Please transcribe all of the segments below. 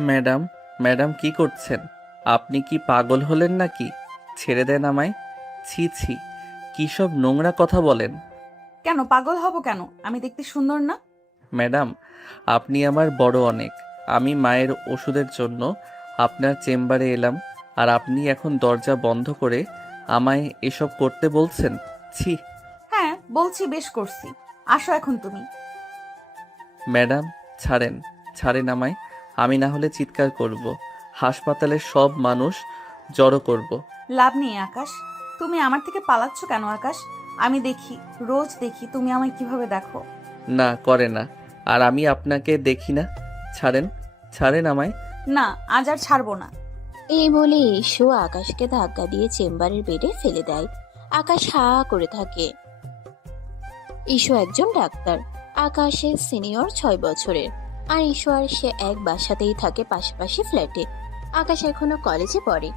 Madam, madam কি করছেন? আপনি কি পাগল হলেন নাকি? ছেড়ে দেন আমায়। ছি ছি, কি সব নোংরা কথা বলেন। কেন পাগল হব কেন? আমি দেখতে সুন্দর না? ম্যাডাম, আপনি আমার বড় অনেক। আমি মায়ের ওষুধের জন্য আপনার চেম্বারে এলাম, আর আপনি এখন দরজা বন্ধ করে আমায় এসব করতে বলছেন? ছি। হ্যাঁ বলছি, বেশ করছি। আসো এখন তুমি। ম্যাডাম, ছাড়েন, ছাড়েন আমায়। আমি না হলে চিৎকার করব, হাসপাতালের সব মানুষ জড়ো করব। লাভ নেই আকাশ। তুমি আমার থেকে পালাচ্ছ কেন আকাশ? আমি দেখি, রোজ দেখি তুমি আমায় কিভাবে দেখো। না করে না, আর আমি আপনাকে দেখি না। ছাড়েন, ছাড়েন আমায়। না, আজ আর ছাড়বো না। এই বলে ইস্যু আকাশকে ধাক্কা দিয়ে চেম্বারের বেডে ফেলে দেয়। আকাশ হা করে থাকে। ইস্যু একজন ডাক্তার। আকাশের সিনিয়র 6 বছরের। আর ইস্যু আর সে এক বাসাতেই থাকে, পাশাপাশি ফ্ল্যাটে। আকাশ এখনো কলেজে পড়ে।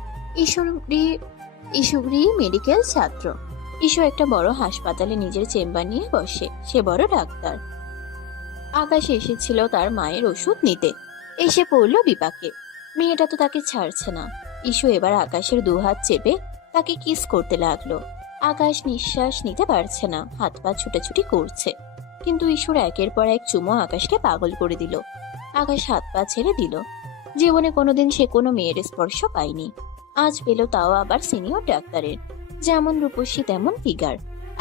ইস্যুরি মেডিকেল ছাত্র। ইস্যু একটা বড় হাসপাতালে নিজের চেম্বার নিয়ে বসে। সে বড় ডাক্তার। আকাশ এসেছিল তার মায়ের ওষুধ নিতে। এসে পড়লো বিপাকে। মেয়েটা তো তাকে ছাড়ছে না। ইস্যু এবার আকাশের দুহাত চেপে তাকে কিস করতে লাগলো। আকাশ নিঃশ্বাস নিতে পারছে না, হাত পা ছুটাছুটি করছে। কিন্তু ইস্যুর একের পর এক চুমো আকাশকে পাগল করে দিল। আকাশ হাত পা ছেড়ে দিল। জীবনে কোনোদিন সে কোনো মেয়ের স্পর্শ পায়নি। আজ পেল, তাও আবার সিনিয়র ডাক্তারের। যেমন রূপসী তেমন ফিগার।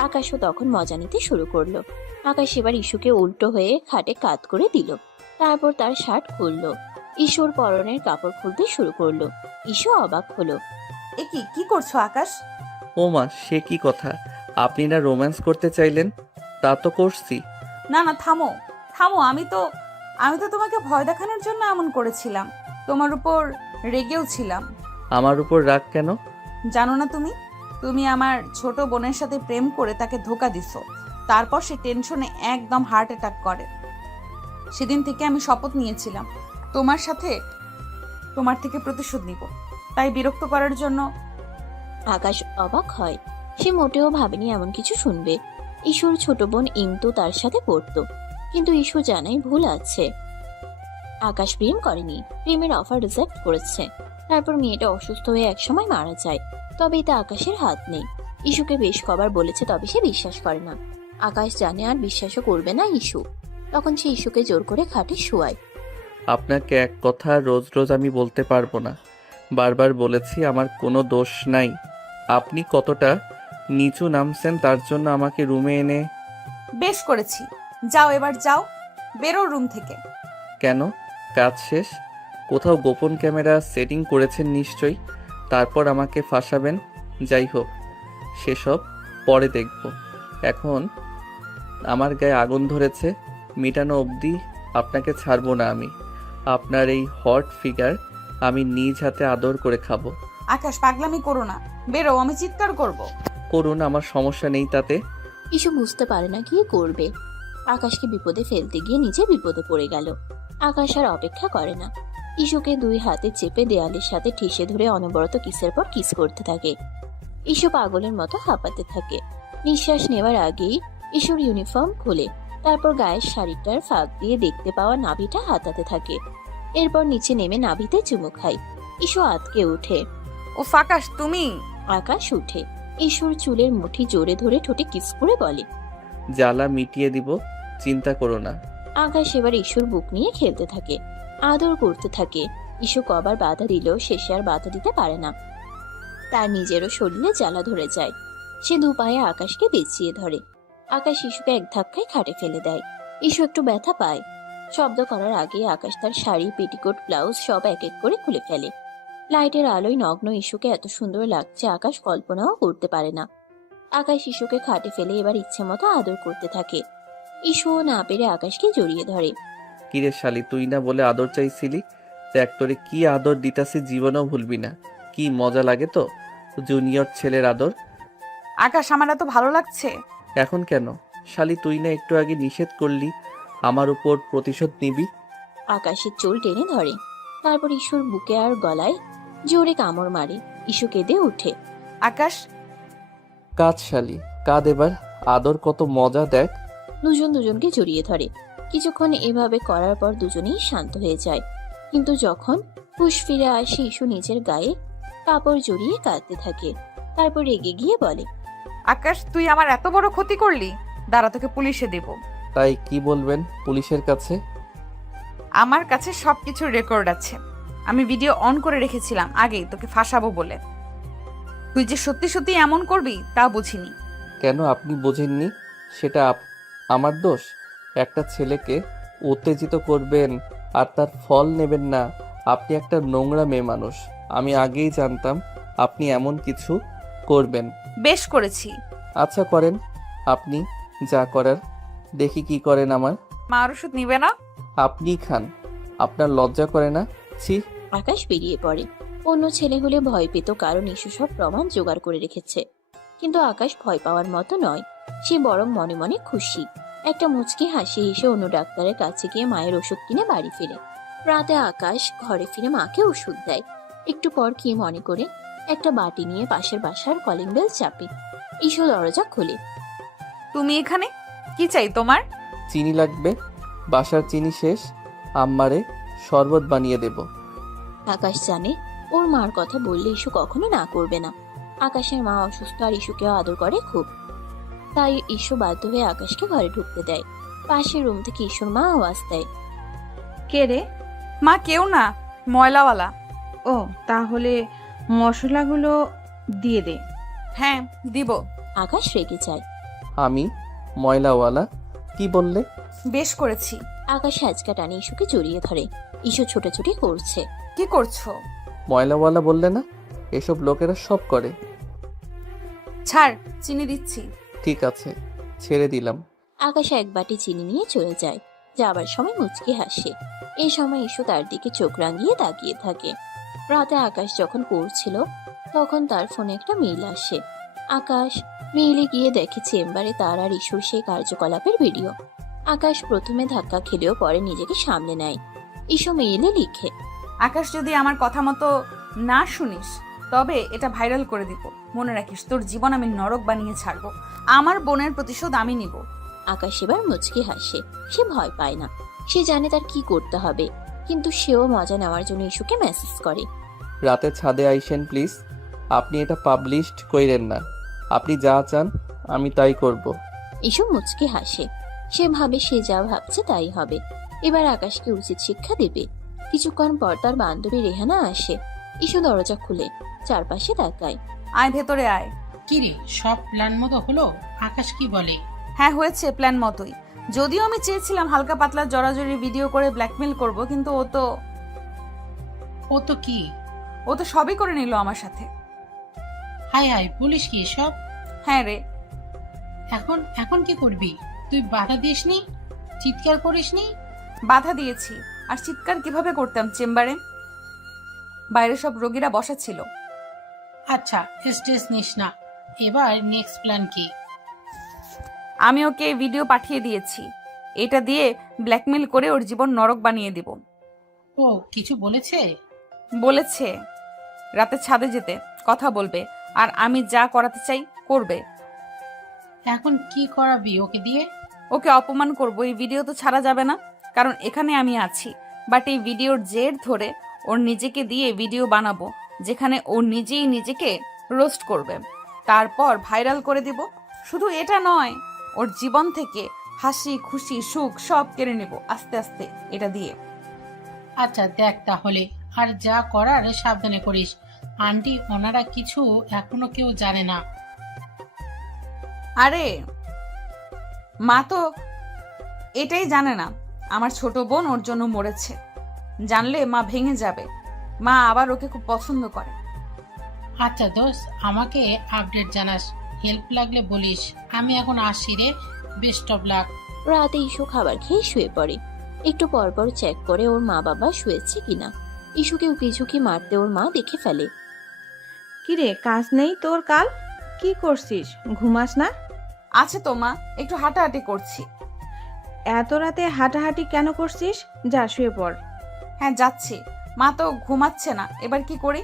আকাশও তখন মজা নিতে শুরু করলো। আকাশ এবার ইস্যুকে উল্টো হয়ে খাটে কাত করে দিল। তারপর তার শার্ট খুললো। ইস্যুর পরনের কাপড় খুলতে শুরু করলো। ইস্যু অবাক হলো। এ কি কি করছো আকাশ? ও মা, সে কি কথা! আপনি না রোম্যান্স করতে চাইলেন? তা তো করছি। না না, থামো থামো। আমি তো তোমাকে ভয় দেখানোর জন্য এমন করেছিলাম। তোমার উপর রেগেও ছিলাম। আমার উপর রাগ কেন? জানো না তুমি? তুমি আমার ছোট বোনের সাথে প্রেম করে তাকে ধোকা দিছো। তারপর সে টেনশনে একদম হার্ট অ্যাটাক করে। সেদিন থেকে আমি শপথ নিয়েছিলাম তোমার থেকে প্রতিশোধ নিব। তাই বিরক্ত করার জন্য। আকাশ অবাক হয়। সে মোটেও ভাবেনি এমন কিছু শুনবে। ইস্যুর ছোট বোন ইন্তু তার সাথে পড়তো। কিন্তু ইস্যু জানাই ভুল আছে। আকাশ প্রেম করেনি, প্রেমের অফার রিজেক্ট করেছে। তারপর মেয়েটা অসুস্থ হয়ে একসময় মারা যায়। তবে এতে আকাশের হাত নেই। ইস্যুকে বেশ কবার বলেছে, তবে সে বিশ্বাস করে না। আকাশ জানে আর বিশ্বাসও করবে না ইস্যু। তখন সে ইস্যুকে জোর করে খাটে শোয়ায়। আপনাকে এক কথা রোজ রোজ আমি বলতে পারবো না। বারবার বলেছি আমার কোনো দোষ নাই। আপনি কতটা নিচু নামছেন তার জন্য আমাকে রুমে এনে। বেশ করেছি, যাও এবার যাও, বেরো রুম থেকে। কেন? কাজ শেষ? কোথাও গোপন ক্যামেরা সেটিং করেছেন নিশ্চয়ই, তারপর আমাকে ফাঁসাবেন। যাই হোক, সেসব পরে দেখব। এখন আমার গায়ে আগুন ধরেছে, মিটানো অবধি আপনাকে ছাড়বো না আমি। আপনার এই হট ফিগার আমি নিজ হাতে আদর করে খাবো। আকাশ, পাগলামি করো না। বেরো, আমি চিৎকার করব। করুন, আমার সমস্যা নেই তাতে। ইস্যু বুঝতে পারে না কি করবে। আকাশকে বিপদে ফেলতে গিয়ে নিজে বিপদে পড়ে গেল। আকাশ আর অপেক্ষা করে না। ইস্যুকে দুই হাতে চেপে দেয়ালের সাথে ঠেসে ধরে অনবরত কিসের পর কিস করতে থাকে। ইস্যু পাগলের মতো হাঁপাতে থাকে। নিঃশ্বাস নেওয়ার আগেই ইস্যুর ইউনিফর্ম খুলে, তারপর গায়ের শাড়িটার ফাঁক দিয়ে দেখতে পাওয়া নাভিটা হাতাতে থাকে। এরপর নিচে নেমে নাভিতে চুমু খায়। ইস্যু আতকে ওঠে। ও আকাশ, তুমি? আকাশ উঠে ইস্যুর চুলের মুঠি জোরে ধরে ঠোঁটে কিস করে বলে। জ্বালা মিটিয়ে দিব, চিন্তা করো না। আকাশ এবার ইস্যুর বুক নিয়ে খেলতে থাকে, আদর করতে থাকে। ইস্যু কবার বাধা দিলেও শেষে আর বাধা দিতে পারে না। তার নিজেরও শরীরে জ্বালা ধরে যায়। সে দু পায়ে আকাশকে পেঁচিয়ে ধরে। আকাশ ইস্যুকে এক ধাক্কায় খাটে ফেলে দেয়। ইস্যু একটু ব্যথা পায়। শব্দ করার আগে আকাশ তার শাড়ি, পেটিকোট, ব্লাউজ সব এক এক করে খুলে ফেলে। লাইটের আলোয় নগ্ন ইস্যুকে এত সুন্দর লাগছে আকাশ কল্পনাও করতে পারে না। আকাশ ইস্যুকে খাটে ফেলে এবার ইচ্ছে মতো আদর করতে থাকে। ইস্যুও না পেরে আকাশকে জড়িয়ে ধরে। কিরে শালি, তুই না বলে আদর চাইছিলি? দেখ তোরে কি আদর দিতাছি, জীবনেও ভুলবি না। কি মজা লাগে তো জুনিয়র ছেলের আদর। আকাশ, আমার এত ভালো লাগছে। এখন কেন? শালি, তুই না একটু আগে নিষেধ করলি আমার উপর প্রতিশোধ নিবি? আকাশের চুল টেনে ধরে। তারপর ইস্যুর বুকে আর গলায় জোরে কামড় মারে। ইস্যু কেঁদে উঠে। আকাশ, কাঁদ শালি, কাঁদ এবার। আদর কত মজা দেখ। দুজন দুজনকে জড়িয়ে ধরে। কিছুক্ষণ এভাবে করার পর দুজনেই শান্ত হয়ে যায়। কিন্তু যখন হুঁশ ফিরে আসে ইস্যু নিজের গায়ে কাপড় জড়িয়ে কাঁদতে থাকে। তারপর রেগে গিয়ে বলে, আকাশ, তুই আমার এত বড় ক্ষতি করলি, দাঁড়া তোকে পুলিশে দেব। তাই কি বলবেন পুলিশের কাছে? আমার কাছে সবকিছুর রেকর্ড আছে। আমি ভিডিও অন করে রেখেছিলাম আগেই তোকে ফাঁসাবো বলে। তুই যে সত্যি সত্যি এমন করবি তা বুঝিনি। কেন আপনি বোঝেননি? সেটা আমার দোষ? একটা ছেলেকে উত্তেজিত করবেন আর তার ফল নেবেন না? আপনি একটা নোংরা মেয়ে মানুষ। আমি আগেই জানতাম আপনি এমন কিছু করবেন। বেশ করেছি। আচ্ছা করেন, আপনি যা করার। দেখি কি করেন আমার। মার ওষুধ নিবে না? আপনিই খান। আপনার লজ্জা করে না? ছি। আকাশ বেরিয়ে পড়ে। অন্য ছেলে হলে ভয় পেত, কারণ ইস্যু সব প্রমাণ জোগাড় করে রেখেছে। কিন্তু আকাশ ভয় পাওয়ার মতো নয়, সে বরং মনে মনে খুশি। একটা মুচকি হাসি হেসে অন্য ডাক্তারের কাছে গিয়ে মায়ের ওষুধ কিনে বাড়ি ফিরে। রাতে আকাশ ঘরে ফিরে মাকে ওষুধ দেয়। একটু পর কি মনে করে একটা বাটি নিয়ে পাশের বাসার কলিং বেল চাপে। ইস্যু দরজা খোলে। তুমি এখানে? কি চাই তোমার? চিনি লাগবে, বাসার চিনি শেষ। আম্মারে শরবত বানিয়ে দেব। আকাশ জানে ওর মার কথা বললে ইস্যু কখনো না করবে না। আকাশের মা অসুস্থ আর ইস্যুকেও আদর করে খুব, তাই ইস্যু বাধ্য হয়ে আকাশকে ঘরে ঢুকতে দেয়। পাশের রুম থেকে ইস্যুর মা আওয়াজ দেয়, কে রে? মা কেউ না, ময়লাওয়ালা। ও, তাহলে মশলাগুলো দিয়ে দে। হ্যাঁ দিব। আকাশ রেগে যায়। আমি ময়লাওয়ালা? কি বললে? বেশ করেছি। আকাশ হ্যাচকা টানে ইস্যুকে জড়িয়ে ধরে। ইস্যু ছোটাছুটি করছে। কি করছো? ময়লাওয়ালা বললে না? এসব লোকেরা সব করে। ছাড়, চিনি দিচ্ছি। ঠিক আছে, ছেড়ে দিলাম। আকাশ এক বাটি চিনি নিয়ে চলে যায়। যাবার সময় মুচকি হাসে। এই সময় ইস্যু তার দিকে চোখ রাঙিয়ে তাকিয়ে থাকে। রাতে আকাশ যখন পড়ছিল তখন তার ফোনে একটা মেইল আসে। আকাশ মেইলে গিয়ে দেখে চেম্বারে তার আর ইস্যুর সেই কার্যকলাপের ভিডিও। আকাশ প্রথমে ধাক্কা খেলেও পরে নিজেকে সামলে নেয়। ইস্যু মেইলে লিখে, আকাশ, যদি আমার কথা মতো না শুনিস তবে এটা ভাইরাল করে দিব। মনে রাখিস, তোর জীবন আমি নরক বানিয়ে ছাড়বো। আমার বোনের প্রতিশোধ আমি নিব। আকাশ এবার মুচকি হাসে। সে ভয় পায় না, সে জানে তার কি করতে হবে। কিন্তু সেও মজা নেওয়ার জন্য ইস্যুকে মেসেজ করে, রাতে ছাদে আইসেন প্লিজ। আপনি এটা পাবলিশড কইরেন না। আপনি যা চান আমি তাই করব। ইস্যু মুচকি হাসে। সে ভাবে সে যা ভাবছে তাই হবে। এবার আকাশকে উচিত শিক্ষা দেবে। কিছুক্ষণ পর তার বান্ধবী রেহানা আসে। ইস্যু দরজা খুলে চারপাশে তাকায়। আয়, ভেতরে আয়। কিরে, সব প্ল্যান মতো হলো? আকাশ কি বলে? হ্যাঁ, হয়েছে প্ল্যান মতোই। যদিও আমি চেয়েছিলাম হালকা পাতলা জড়াজড়ি ভিডিও করে ব্ল্যাকমেল করব, কিন্তু ও তো কি? ও তো সবই করে নিল আমার সাথে। হাই হাই, পুলিশ কি সব? হ্যাঁ রে। এখন এখন কি করবি? তুই বাধা দিসনি? চিৎকার করিসনি? বাধা দিয়েছি। আর চিৎকার কিভাবে করতাম চেম্বারে? বাইরে সব রোগীরা বসা ছিল। আচ্ছা, স্ট্রেস নিস না। এবার নেক্সট প্ল্যান কি? আমি ওকে ভিডিও পাঠিয়ে দিয়েছি। এটা দিয়ে ব্ল্যাকমেল করে ওর জীবন নরক বানিয়ে দিব। ও কিছু বলেছে? বলেছে রাতে ছাদে যেতে, কথা বলবে, আর আমি যা করাতে চাই করবে। এখন কি করাবি ওকে দিয়ে? ওকে অপমান করব। এই ভিডিও তো ছাড়া যাবে না, কারণ এখানে আমি আছি। বাট এই ভিডিওর জের ধরে ওর নিজেকে দিয়ে ভিডিও বানাবো, যেখানে ও নিজেই নিজেকে রোস্ট করবে। তারপর ভাইরাল করে দিব। শুধু এটা নয়, ওর জীবন থেকে হাসি খুশি সুখ সব কেড়ে নেব আস্তে আস্তে এটা দিয়ে। আচ্ছা দেখ তাহলে, আর যা করার সাবধানে করিস। আন্টি ওনারা কিছু এখনো কেউ জানে না। আরে মা তো এটাই জানে না আমার ছোট বোন ওর জন্য মরেছে। জানলে মা ভেঙে যাবে। মা আবার ওকে খুব পছন্দ করে। আচ্ছা দোস্ত, আমাকে আপডেট জানাস। হেল্প লাগলে বলিস। আমি এখন আসছি রে। Best of luck. রাতে ইস্যু খাবার খেয়ে শুয়ে পড়ে। একটু পর পর চেক করে ওর মা বাবা শুয়েছে কিনা। ইস্যুকে উকিঝুঁকি মারতে ওর মা দেখে ফেলে। কিরে, কাজ নেই তোর কাল? কি করছিস, ঘুমাস না? আছে তো মা, একটু হাঁটাহাঁটি করছি। এত রাতে হাঁটাহাঁটি কেন করছিস? যা শুয়ে পড়। হ্যাঁ যাচ্ছি। মা তো ঘুমাচ্ছে না, এবার কি করি?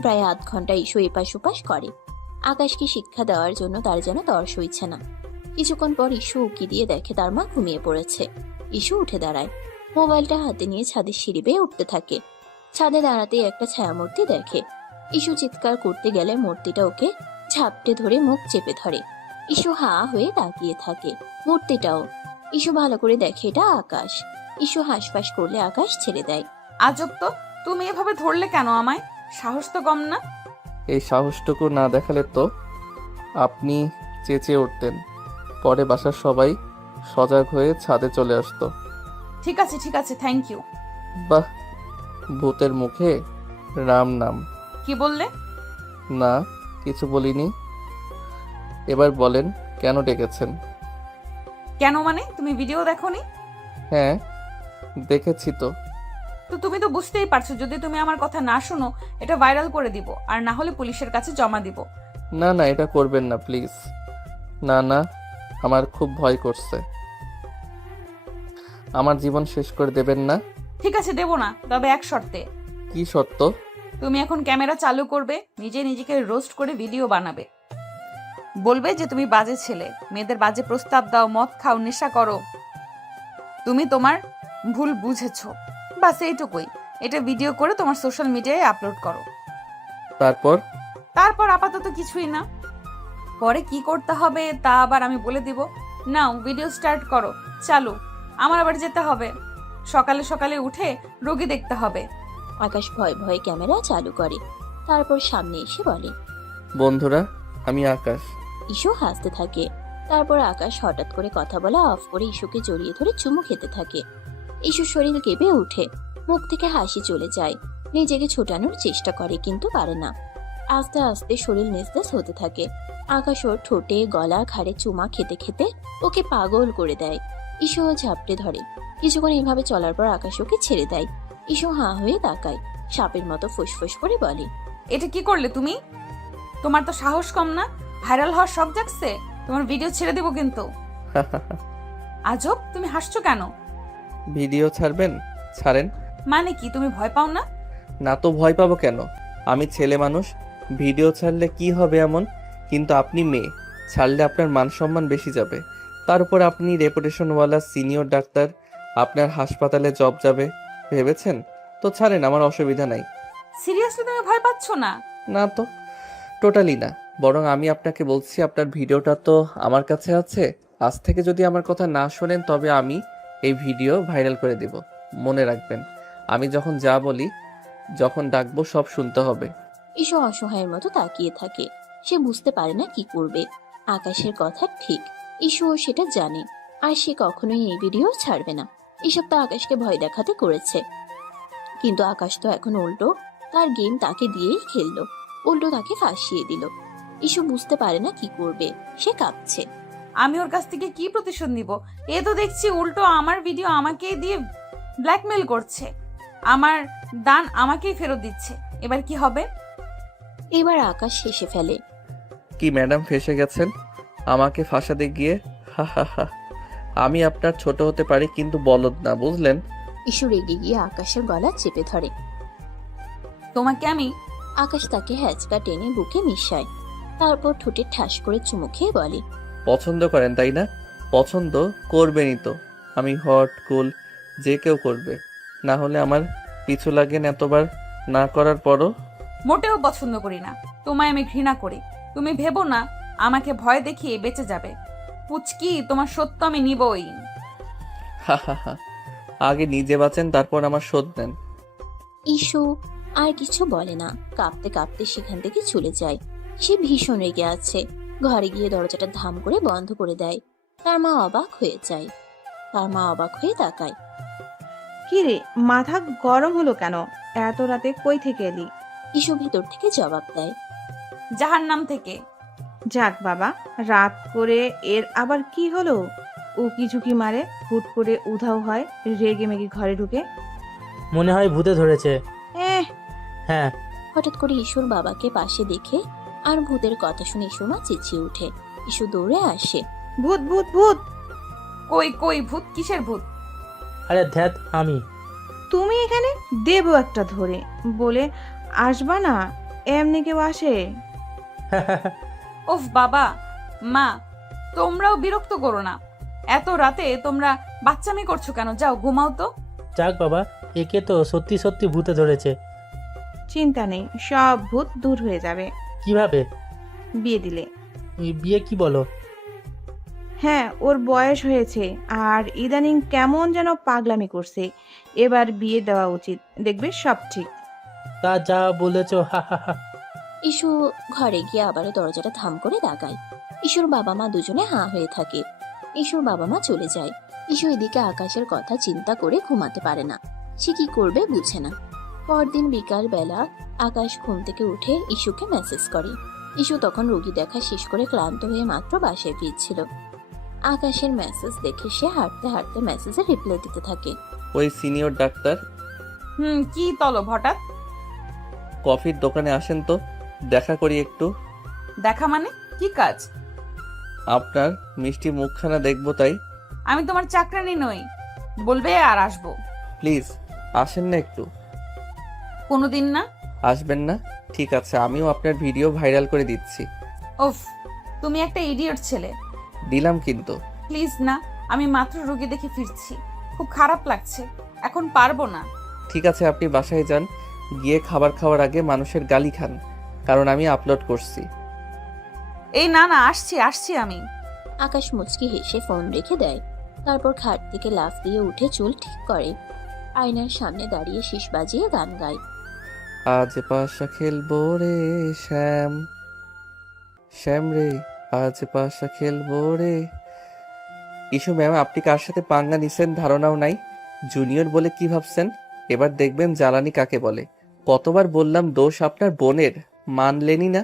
প্রায় আধ ঘন্টা ইস্যু এপাশ ওপাশ করে। আকাশকে শিক্ষা দেওয়ার জন্য তার যেন তর্স হইছে না। কিছুক্ষণ পর ইস্যু উকি দিয়ে দেখে তার মা ঘুমিয়ে পড়েছে। ইস্যু উঠে দাঁড়ায়। মোবাইলটা হাতে নিয়ে ছাদের সিঁড়ি বেয়ে উঠতে থাকে। ছাদে দাঁড়াতেই একটা ছায়ামূর্তি দেখে। ইস্যু চিৎকার করতে গেলে মূর্তিটা ওকে ঝাপটে ধরে মুখ চেপে ধরে। ইস্যু হা হয়ে তাকিয়ে থাকে। মূর্তিটাও। ইস্যু ভালো করে দেখে এটা আকাশ। ইস্যু হাঁসফাঁস করলে আকাশ ছেড়ে দেয়। আজব তো, তুমি এভাবে ধরলে কেন আমায়? সাহস তো কম না। এই সাহসটুকু না দেখালে তো আপনি চেঁচিয়ে উঠতেন। পরে বাসার সবাই সজাগ হয়ে ছাদে চলে আসতো। ঠিক আছে, থ্যাংক ইউ। বাহ, ভূতের মুখে রাম নাম। কি বললে? না, কিছু বলিনি। এবার বলেন কেন ডেকেছেন? কেন মানে, তুমি ভিডিও দেখোনি? হ্যাঁ, দেখেছি তো। তো তুমি তো বুঝতেই পারছো, যদি তুমি আমার কথা না শোনো এটা ভাইরাল করে দিব, আর না হলে পুলিশের কাছে জমা দিব। না না, এটা করবেন না প্লিজ। না না, আমার খুব ভয় করছে। আমার জীবন শেষ করে দেবেন না। ঠিক আছে, দেব না, তবে এক শর্তে। কি শর্ত? তুমি এখন ক্যামেরা চালু করবে, নিজেকে রোস্ট করে ভিডিও বানাবে। বলবে যে তুমি বাজে ছেলে, মেয়েদের বাজে প্রস্তাব দাও, মদ খাও, নেশা করো। তুমি তোমার ভুল বুঝেছো, বাস এইটুকুই। এটা ভিডিও করে তোমার সোশ্যাল মিডিয়ায় আপলোড করো। তারপর আপাতত কিছুই না, পরে কি করতে হবে তা আবার আমি বলে দিব। নাও ভিডিও স্টার্ট করো, চালু। আমার আবার যেতে হবে, সকালে সকালে উঠে রোগী দেখতে হবে। আকাশ ভয়ে ভয়ে ক্যামেরা চালু করে। তারপর সামনে এসে বলে, বন্ধুরা, আমি আকাশ। ইস্যু হাসতে থাকে। তারপর আকাশ হঠাৎ করে কথা বলা অফ করে ইস্যুকে জড়িয়ে ধরে চুমু খেতে থাকে। ইস্যুর শরীর কেঁপে ওঠে, মুখ থেকে হাসি চলে যায়। নিজেকে ছোটানোর চেষ্টা করে কিন্তু পারে না। আস্তে আস্তে শরীর নিস্তেজ হতে থাকে। আকাশ ওর ঠোঁটে, গলা, ঘাড়ে চুমা খেতে খেতে ওকে পাগল করে দেয়। ইস্যু ও ঝাপটে ধরে। কিছুক্ষণ এইভাবে চলার পর আকাশ ওকে ছেড়ে দেয়। ইস্যু হাঁ হয়ে তাকায়, সাপের মতো ফুসফুস করে বলে, এটা কি করলে তুমি? তোমার তো সাহস কম না, ভাইরাল হওয়ার শখ জাগছে, তোমার ভিডিও ছেড়ে দেবো কিন্তু। আজব, তুমি হাসছো কেন? ভিডিও ছাড়বেন? ছাড়েন। মানে কি, তুমি ভয় পাও না? না তো ভয় পাবো কেন? আমি ছেলে মানুষ, ভিডিও ছাড়লে কি হবে এমন? কিন্তু আপনি মেয়ে, ছাড়লে আপনার মান সম্মান বেশি যাবে। তার উপর আপনি রেপুটেশনওয়ালা সিনিয়র ডাক্তার, আপনার হাসপাতালে জব যাবে। ভেবেছেন? তো ছাড়েন, আমার অসুবিধা নাই। সিরিয়াসলি তুমি ভয় পাচ্ছ না? না তো, টোটালি না। বরং আমি আপনাকে বলছি, আপনার ভিডিওটা তো আমার কাছে আছে। আজ থেকে যদি আমার কথা না শোনেন তবে আমি এই ভিডিও ভাইরাল করে দেব। মনে রাখবেন, আমি যখন যা বলি, যখন ডাকবো, সব শুনতে হবে। ইস্যু অসহায়ের মতো তাকিয়ে থাকে। সে বুঝতে পারে না কি করবে। আকাশের কথা ঠিক, ইস্যুও সেটা জানে। আর সে কখনোই এই ভিডিও ছাড়বে না। এসব তো আকাশকে ভয় দেখাতে করেছে। কিন্তু আকাশ তো এখন উল্টো তার গেম তাকে দিয়েই খেললো, উল্টো তাকে ফাঁসিয়ে দিল। ইস্যু বুঝতে পারে না কি করবে, সে কাঁপছে। আমি ওর কাছ থেকে কি প্রতিশোধ নিব? এ তো দেখছি উল্টো আমার ভিডিও আমাকে দিয়ে ব্ল্যাকমেল করছে, আমার দান আমাকেই ফেরত দিচ্ছে। এবার কি হবে? এবার আকাশ হেসে ফেলে। কি ম্যাডাম, ফেঁসে গেছেন আমাকে ফাঁসাতে গিয়ে? হা হা হা। আমি আপনার ছোট হতে পারি কিন্তু বলদ না, বুঝলেন? ইস্যু রেগে গিয়ে আকাশের গলা চেপে ধরে। তোমাকে আমি। আকাশ তাকে হ্যাচকা টেনে বুকে মিশায়। তারপর ঠোঁটে ঠাস করে চুমু খেয়ে বলে, পছন্দ করেন তাই না? পছন্দ করবেনই তো। আমি হট কুল, যে কেউ করবে। না হলে আমার পিছু লাগেন এতবার না করার পরও। মোটেও পছন্দ করি না, তোমায় আমি ঘৃণা করি। তুমি ভেবো না আমাকে ভয় দেখিয়ে বেঁচে যাবে। পুচকি, তোমার সত্য আমি নিবই। হা হা হা। আগে নিজে বাঁচেন, তারপর আমার শোধ নেন। ইস্যু আর কিছু বলে না, কাঁপতে কাঁপতে সেখান থেকে চলে যায়। সে ভীষণ রেগে আছে। ঘরে গিয়ে দরজাটা ধাম করে বন্ধ করে দেয়। তার মা অবাক হয়ে যায়। তার মা অবাক হয়ে তাকায়। কি রে, মাথা গরম হলো কেন? এত রাতে কই থেকে এলি? ইস্যু ভেতর থেকে জবাব দেয়, জাহান্নাম থেকে। যাক বাবা, রাত করে এর আবার কি হলো? উকি ঝুঁকি মারে, হুট করে উধাও হয়, রেগে মেগে ঘরে ঢুকে। মনে হয় ভূতে ধরেছে। হ্যাঁ। হঠাৎ করে ইস্যুর বাবাকে পাশে দেখে আর ভূতের কথা শুনে ইস্যুর মা চেঁচিয়ে উঠে। ইস্যু দৌড়ে আসে। ভূত ভূত ভূত! কই কই ভূত? কিসের ভূত? আরে ধ্যাত, আমি। তুমি এখানে? দেবো একটা ধরে। বলে আসবা না, এমনি কেউ আসে? ওফ বাবা, মা, তোমরাও বিরক্ত করো না। এত রাতে তোমরা বাচ্চামি করছো কেন? যাও ঘুমাও তো। যাক বাবা, একে তো সত্যি সত্যি ভূতে ধরেছে। চিন্তা নেই, সব ভূত দূর হয়ে যাবে কিভাবে? বিয়ে দিলে। বিয়ে কি বলো? হ্যাঁ, ওর বয়স হয়েছে আর ইদানিং কেমন যেন পাগলামি করছে। এবার বিয়ে দেওয়া উচিত, দেখবে সব ঠিক। তা যা বলেছো, হা হা হা। ইস্যু ঘরে গিয়ে আবারও দরজাটা থাম করে দাগায়। ইস্যুর বাবা মা দুজনে হাঁ হয়ে থাকে। ইস্যুর বাবা মা চলে যায়। ইস্যু এদিকে আকাশের কথা চিন্তা করে ঘুমাতে পারে না। সে কি করবে বুঝে না। পরদিন বিকাল বেলা আকাশ ঘুম থেকে উঠে ইস্যুকে মেসেজ করে। ইস্যু তখন রোগী দেখা শেষ করে ক্লান্ত হয়ে মাত্র বাসায় ফিরছিল। আকাশের মেসেজ দেখে সে হাঁটতে হাঁটতে মেসেজে রিপ্লাই দিতে থাকে। ওই সিনিয়র ডাক্তার, কি তলব হঠাৎ? কফির দোকানে আসেন তো, দেখা করি একটু। দেখা মানে কি কাজ? আপনার মিষ্টি মুখখানা দেখবো তাই। আমি তোমার চাকরানি নই, বলবে আর আসবো। প্লিজ আসেন না একটু। কোনোদিন না। আসবেন না? ঠিক আছে, আমিও আপনার ভিডিও ভাইরাল করে দিচ্ছি। ওফ, তুমি একটা ইডিয়ট ছেলে। দিলাম কিন্তু। প্লিজ না, আমি মাত্র রোগী দেখে ফিরছি, খুব খারাপ লাগছে, এখন পারবো না। ঠিক আছে, আপনি বাসায় যান, গিয়ে খাবার খাওয়ার আগে মানুষের গালি খান, কারণ আমি আপলোড করছি। এই না না, আসছি আসছি আমি। আকাশ মুচকি হেসে ফোন রেখে দেয়। তারপর খাট থেকে লাফ দিয়ে উঠে চুল ঠিক করে। আয়নার সামনে দাঁড়িয়ে শীষ বাজিয়ে গান গায়। আজ পাশা খেলবো রে শ্যাম, শ্যাম রে আজ পাশা খেলবো রে। ইস্যু ম্যাম, আপনি কার সাথে পাঙ্গা নিছেন ধারণাও নাই। জুনিয়র বলে কি ভাবছেন? এবার দেখবেন জ্বালানি কাকে বলে। কতবার বললাম দোষ আপনার বোনের, মানলেনই না।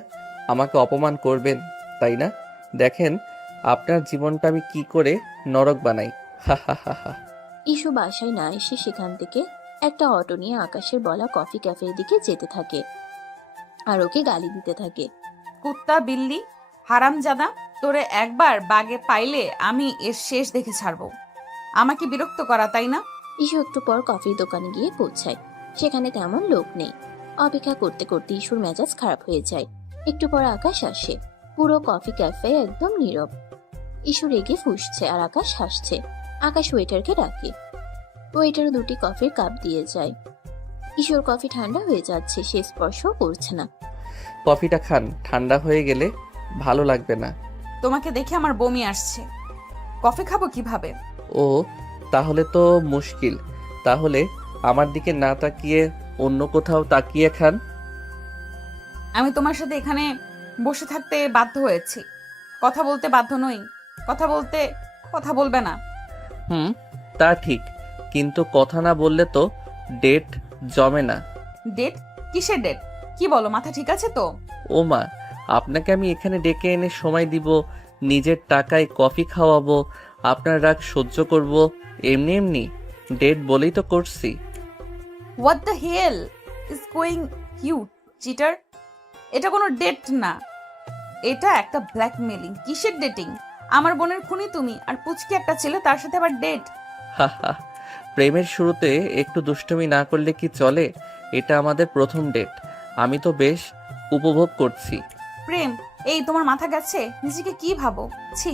আমাকে অপমান করবেন তাই না? দেখেন আপনার জীবনটা আমি কি করে নরক বানাই। হা হা হা হা। ইস্যু বাসায় না এসে সেখান থেকে একটা অটো নিয়ে আকাশের বলা কফি ক্যাফের দিকে যেতে থাকে আর ওকে গালি দিতে থাকে। কুত্তা বিল্লি হারামজাদা, তোরে একবার বাগে পাইলে আমি এর শেষ দেখে ছাড়বো। আমাকে বিরক্ত করা তাই না? ইস্যু একটু পর কফির দোকানে গিয়ে পৌঁছায়। সেখানে তেমন লোক নেই। অপেক্ষা করতে করতে ইস্যুর মেজাজ খারাপ হয়ে যায়। একটু পর আকাশ আসে। পুরো কফি ক্যাফে একদম নীরব। ইস্যু রেগে ফুঁসছে আর আকাশ হাসছে। আকাশ ওয়েটারকে ডাকে। ওয়েটার দুটি কফির কাপ দিয়ে যায়। ইস্যুর কফি ঠান্ডা হয়ে যাচ্ছে, সে স্পর্শও করছে না। কফিটা খান, ঠান্ডা হয়ে গেলে ভালো লাগবে না। তোমাকে দেখে আমার বমি আসছে, কফি খাবো কিভাবে? ও তাহলে তো মুশকিল। তাহলে আমার দিকে না তাকিয়ে অন্য কোথাও তাকিয়ে খান। আমি তোমার সাথে এখানে বসে থাকতে বাধ্য হয়েছি, কথা বলতে বাধ্য নই। কথা বলবে না? হুম, তা ঠিক, কিন্তু কথা না বললে তো ডেট জমে না। ডেট? কিসের ডেট? কি বলো, মাথা ঠিক আছে তো? ও মা, আপনাকে আমি এখানে ডেকে এনে সময় দিব, নিজের টাকায় কফি খাওয়াবো, আপনার রাগ সহ্য করব, এমনি এমনি ডেট বলেই তো করছি। What the hell is going you cheater? এটা কোনো ডেট না, এটা একটা ব্ল্যাকমেলিং। কিসের ডেটিং? আমার বোনের খুনি তুমি, আর পুচকি একটা ছেলে, তার সাথে আবার ডেট? হাহা, প্রেমের শুরুতে একটু দুষ্টুমি না করলে কি চলে? এটা আমাদের প্রথম ডেট, আমি তো বেশ উপভোগ করছি। প্রেম? এই তোমার মাথা গেছে? নিজেকে কি ভাবো? ছি।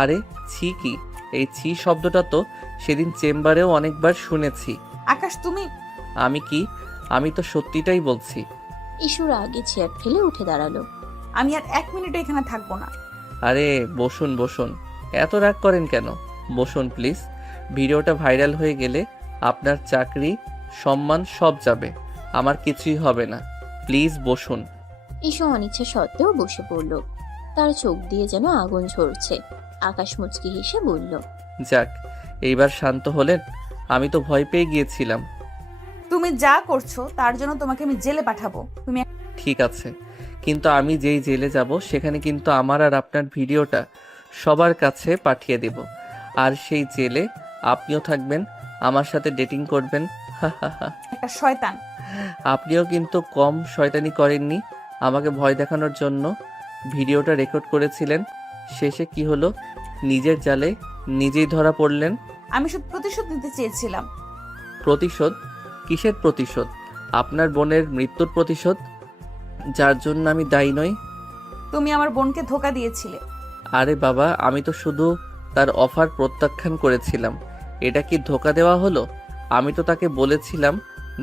আরে ছি কি? এই ছি শব্দটা তো সেদিন চেম্বারেও অনেকবার শুনেছি। আকাশ তুমি। আমি তো সত্যিটাই বলছি। ইস্যুর আগে চেয়ার ফেলে উঠে দাঁড়ালো। আমি আর 1 মিনিটও এখানে থাকবো না। আরে বসুন বসুন, এত রাগ করেন কেন? বসুন প্লিজ। ভিডিওটা ভাইরাল হয়ে গেলে আপনার চাকরি, সম্মান সব যাবে, আমার কিছুই হবে না। প্লিজ বসুন। ইস্যু অনিচ্ছা সত্ত্বেও বসে পড়ল। তার চোখ দিয়ে যেন আগুন ঝরছে। আকাশ মুচকি হেসে বলল, যাক, এইবার শান্ত হলেন? আমি তো ভয় পেয়ে গিয়েছিলাম। তুমি যা করছো তার জন্য তোমাকে আমি জেলে পাঠাবো। তুমি ঠিক আছে, কিন্তু আমি যেই জেলে যাব সেখানে কিন্তু আমার আর আপনার ভিডিওটা সবার কাছে পাঠিয়ে দেব। আর সেই জেলে আপনিও থাকবেন, আমার সাথে ডেটিং করবেন। হা হা হা। একটা শয়তান। আপনিও কিন্তু কম শয়তানি করেননি। আমাকে ভয় দেখানোর জন্য ভিডিওটা রেকর্ড করেছিলেন। শেষে কি হলো? নিজের জালে নিজেই ধরা পড়লেন। আমি শুধু প্রতিশোধ নিতে চেয়েছিলাম। প্রতিশোধ? কিসের প্রতিশোধ? আপনার বোনের মৃত্যুর প্রতিশোধ, যার জন্য আমি দায়ী নই। তুমি আমার বোনকে ধোকা দিয়েছিলে। আরে বাবা, আমি তো শুধু তার অফার প্রত্যাখ্যান করেছিলাম। এটা কি ধোকা দেওয়া হলো? আমি তো তাকে বলেছিলাম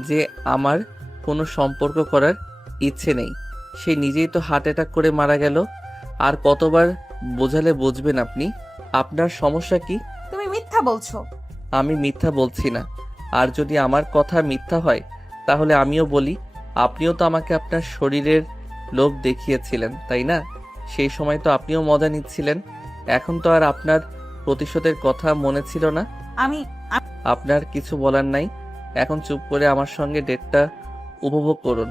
যে আমার কোনো সম্পর্ক করার ইচ্ছে নেই। সে নিজেই তো হার্ট অ্যাটাক করে মারা গেল। আর কতবার বোঝালে বুঝবেন আপনি? আপনার সমস্যা কি? তুমি মিথ্যা বলছো। আমি মিথ্যা বলছি না। আর যদি আমার কথা মিথ্যা হয় তাহলে আমিও বলি, আপনিও তো আমাকে আপনার শরীরের লোভ দেখিয়েছিলেন, তাই না? সেই সময় তো আপনিও মজা নিচ্ছিলেন। এখন তো আর আপনার প্রতিশোধের কথা মনে ছিল না। আমি আপনার কিছু বলার নাই। এখন চুপ করে আমার সঙ্গে ডেটটা উপভোগ করুন।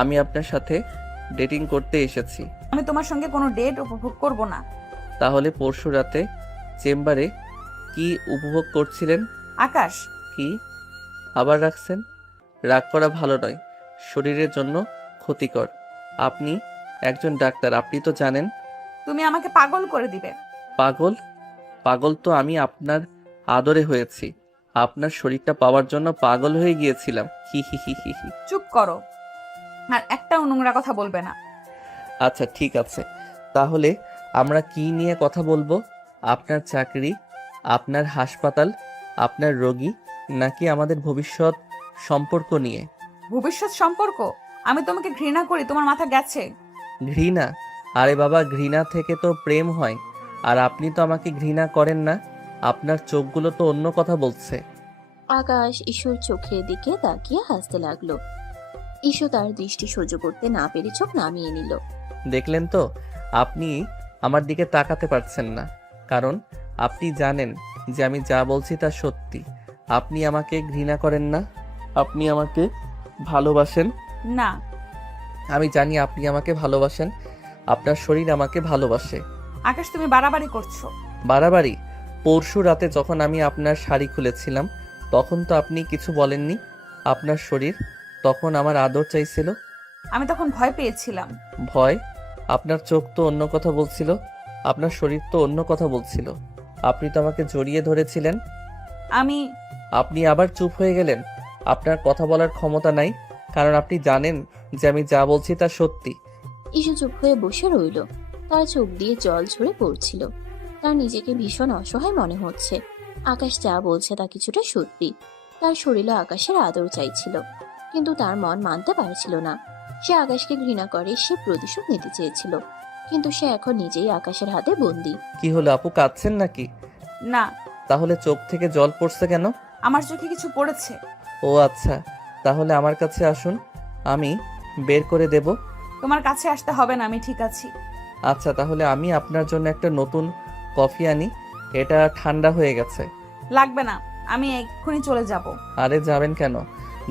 আমি আপনার সাথে ডেটিং করতে এসেছি। আমি তোমার সঙ্গে কোনো ডেট উপভোগ করব না। তাহলে পরশু রাতে চেম্বারে কি উপভোগ করছিলেন? আকাশ, কি আবার রাখছেন? রাগ করা ভালো নয়, শরীরের জন্য ক্ষতিকর। আপনি একজন ডাক্তার, আপনি তো জানেন। তুমি আমাকে পাগল করে দিবে। পাগল? পাগল তো আমি আপনার আদরে হয়েছি। আপনার শরীরটা পাওয়ার জন্য পাগল হয়ে গিয়েছিলাম। হি হি হি হি হি। চুপ করো, আর একটাও নোংরা কথা বলবে না। আচ্ছা ঠিক আছে, তাহলে আমরা কি নিয়ে কথা বলবো? আপনার চাকরি, আপনার হাসপাতাল, আপনার রোগী, নাকি আমাদের ভবিষ্যৎ সম্পর্ক নিয়ে? ভবিষ্যৎ সম্পর্ক? আমি তোমাকে ঘৃণা করি, তোমার মাথা গেছে। ঘৃণা? আরে বাবা, ঘৃণা থেকে তো প্রেম হয়। আর আপনি তো আমাকে ঘৃণা করেন না। আপনার চোখগুলো তো অন্য কথা বলছে। আকাশ ঈশুর চোখের দিকে তাকিয়ে হাসতে লাগলো। ঈশু তার দৃষ্টি সহ্য করতে না পেরে চোখ নামিয়ে নিল। দেখলেন তো, আপনি আমার দিকে তাকাতে পারছেন না, কারণ আপনি জানেন যে আমি যা বলছি তা সত্যি। আপনি আমাকে ঘৃণা করেন না, আপনি আমাকে ভালোবাসেন। না, আমি জানি আপনি আমাকে ভালোবাসেন, আপনার শরীর আমাকে ভালোবাসে। আকাশ তুমি বাড়াবাড়ি করছো। বাড়াবাড়ি? পরশু রাতে যখন আমি আপনার শাড়ি খুলেছিলাম তখন তো আপনি কিছু বলেননি। আপনার শরীর তখন আমার আদর চাইছিল। আমি তখন ভয় পেয়েছিলাম। ভয়? আপনার চোখ তো অন্য কথা বলছিল, আপনার শরীর তো অন্য কথা বলছিল। আপনি তো আমাকে জড়িয়ে ধরেছিলেন। আমি আপনি আবার চুপ হয়ে গেলেন। আপনার কথা বলার ক্ষমতা নাই, কারণ আপনি জানেন যে আমি যা বলছি তা সত্যি। ঈশু চুপ হয়ে বসে রইল। তার চোখ দিয়ে জল ঝরে পড়ছিল। তার নিজেকে ভীষণ অসহায় মনে হচ্ছে। আকাশ যা বলছে তা কিছুটা সত্যি। তার শরীরে আকাশের আদর চাইছিল, কিন্তু তার মন মানতে পারছিল না। সে আকাশকে ঘৃণা করে, সে প্রতিশোধ নিতে চেয়েছিল, কিন্তু সে এখন নিজেই আকাশের হাতে বন্দী। কি হলো আপু, কাঁদছেন নাকি? না, তাহলে চোখ থেকে জল পড়ছে কেন? আমার চোখে কিছু পড়েছে। ও আচ্ছা, তাহলে আমার কাছে আসুন, আমি বের করে দেব। তোমার কাছে আসতে হবে না, আমি ঠিক আছি। আচ্ছা, তাহলে আমি আপনার জন্য একটা নতুন কফি আনি, এটা ঠান্ডা হয়ে গেছে। লাগবে না, আমি এক্ষুনি চলে যাব। আরে যাবেন কেন?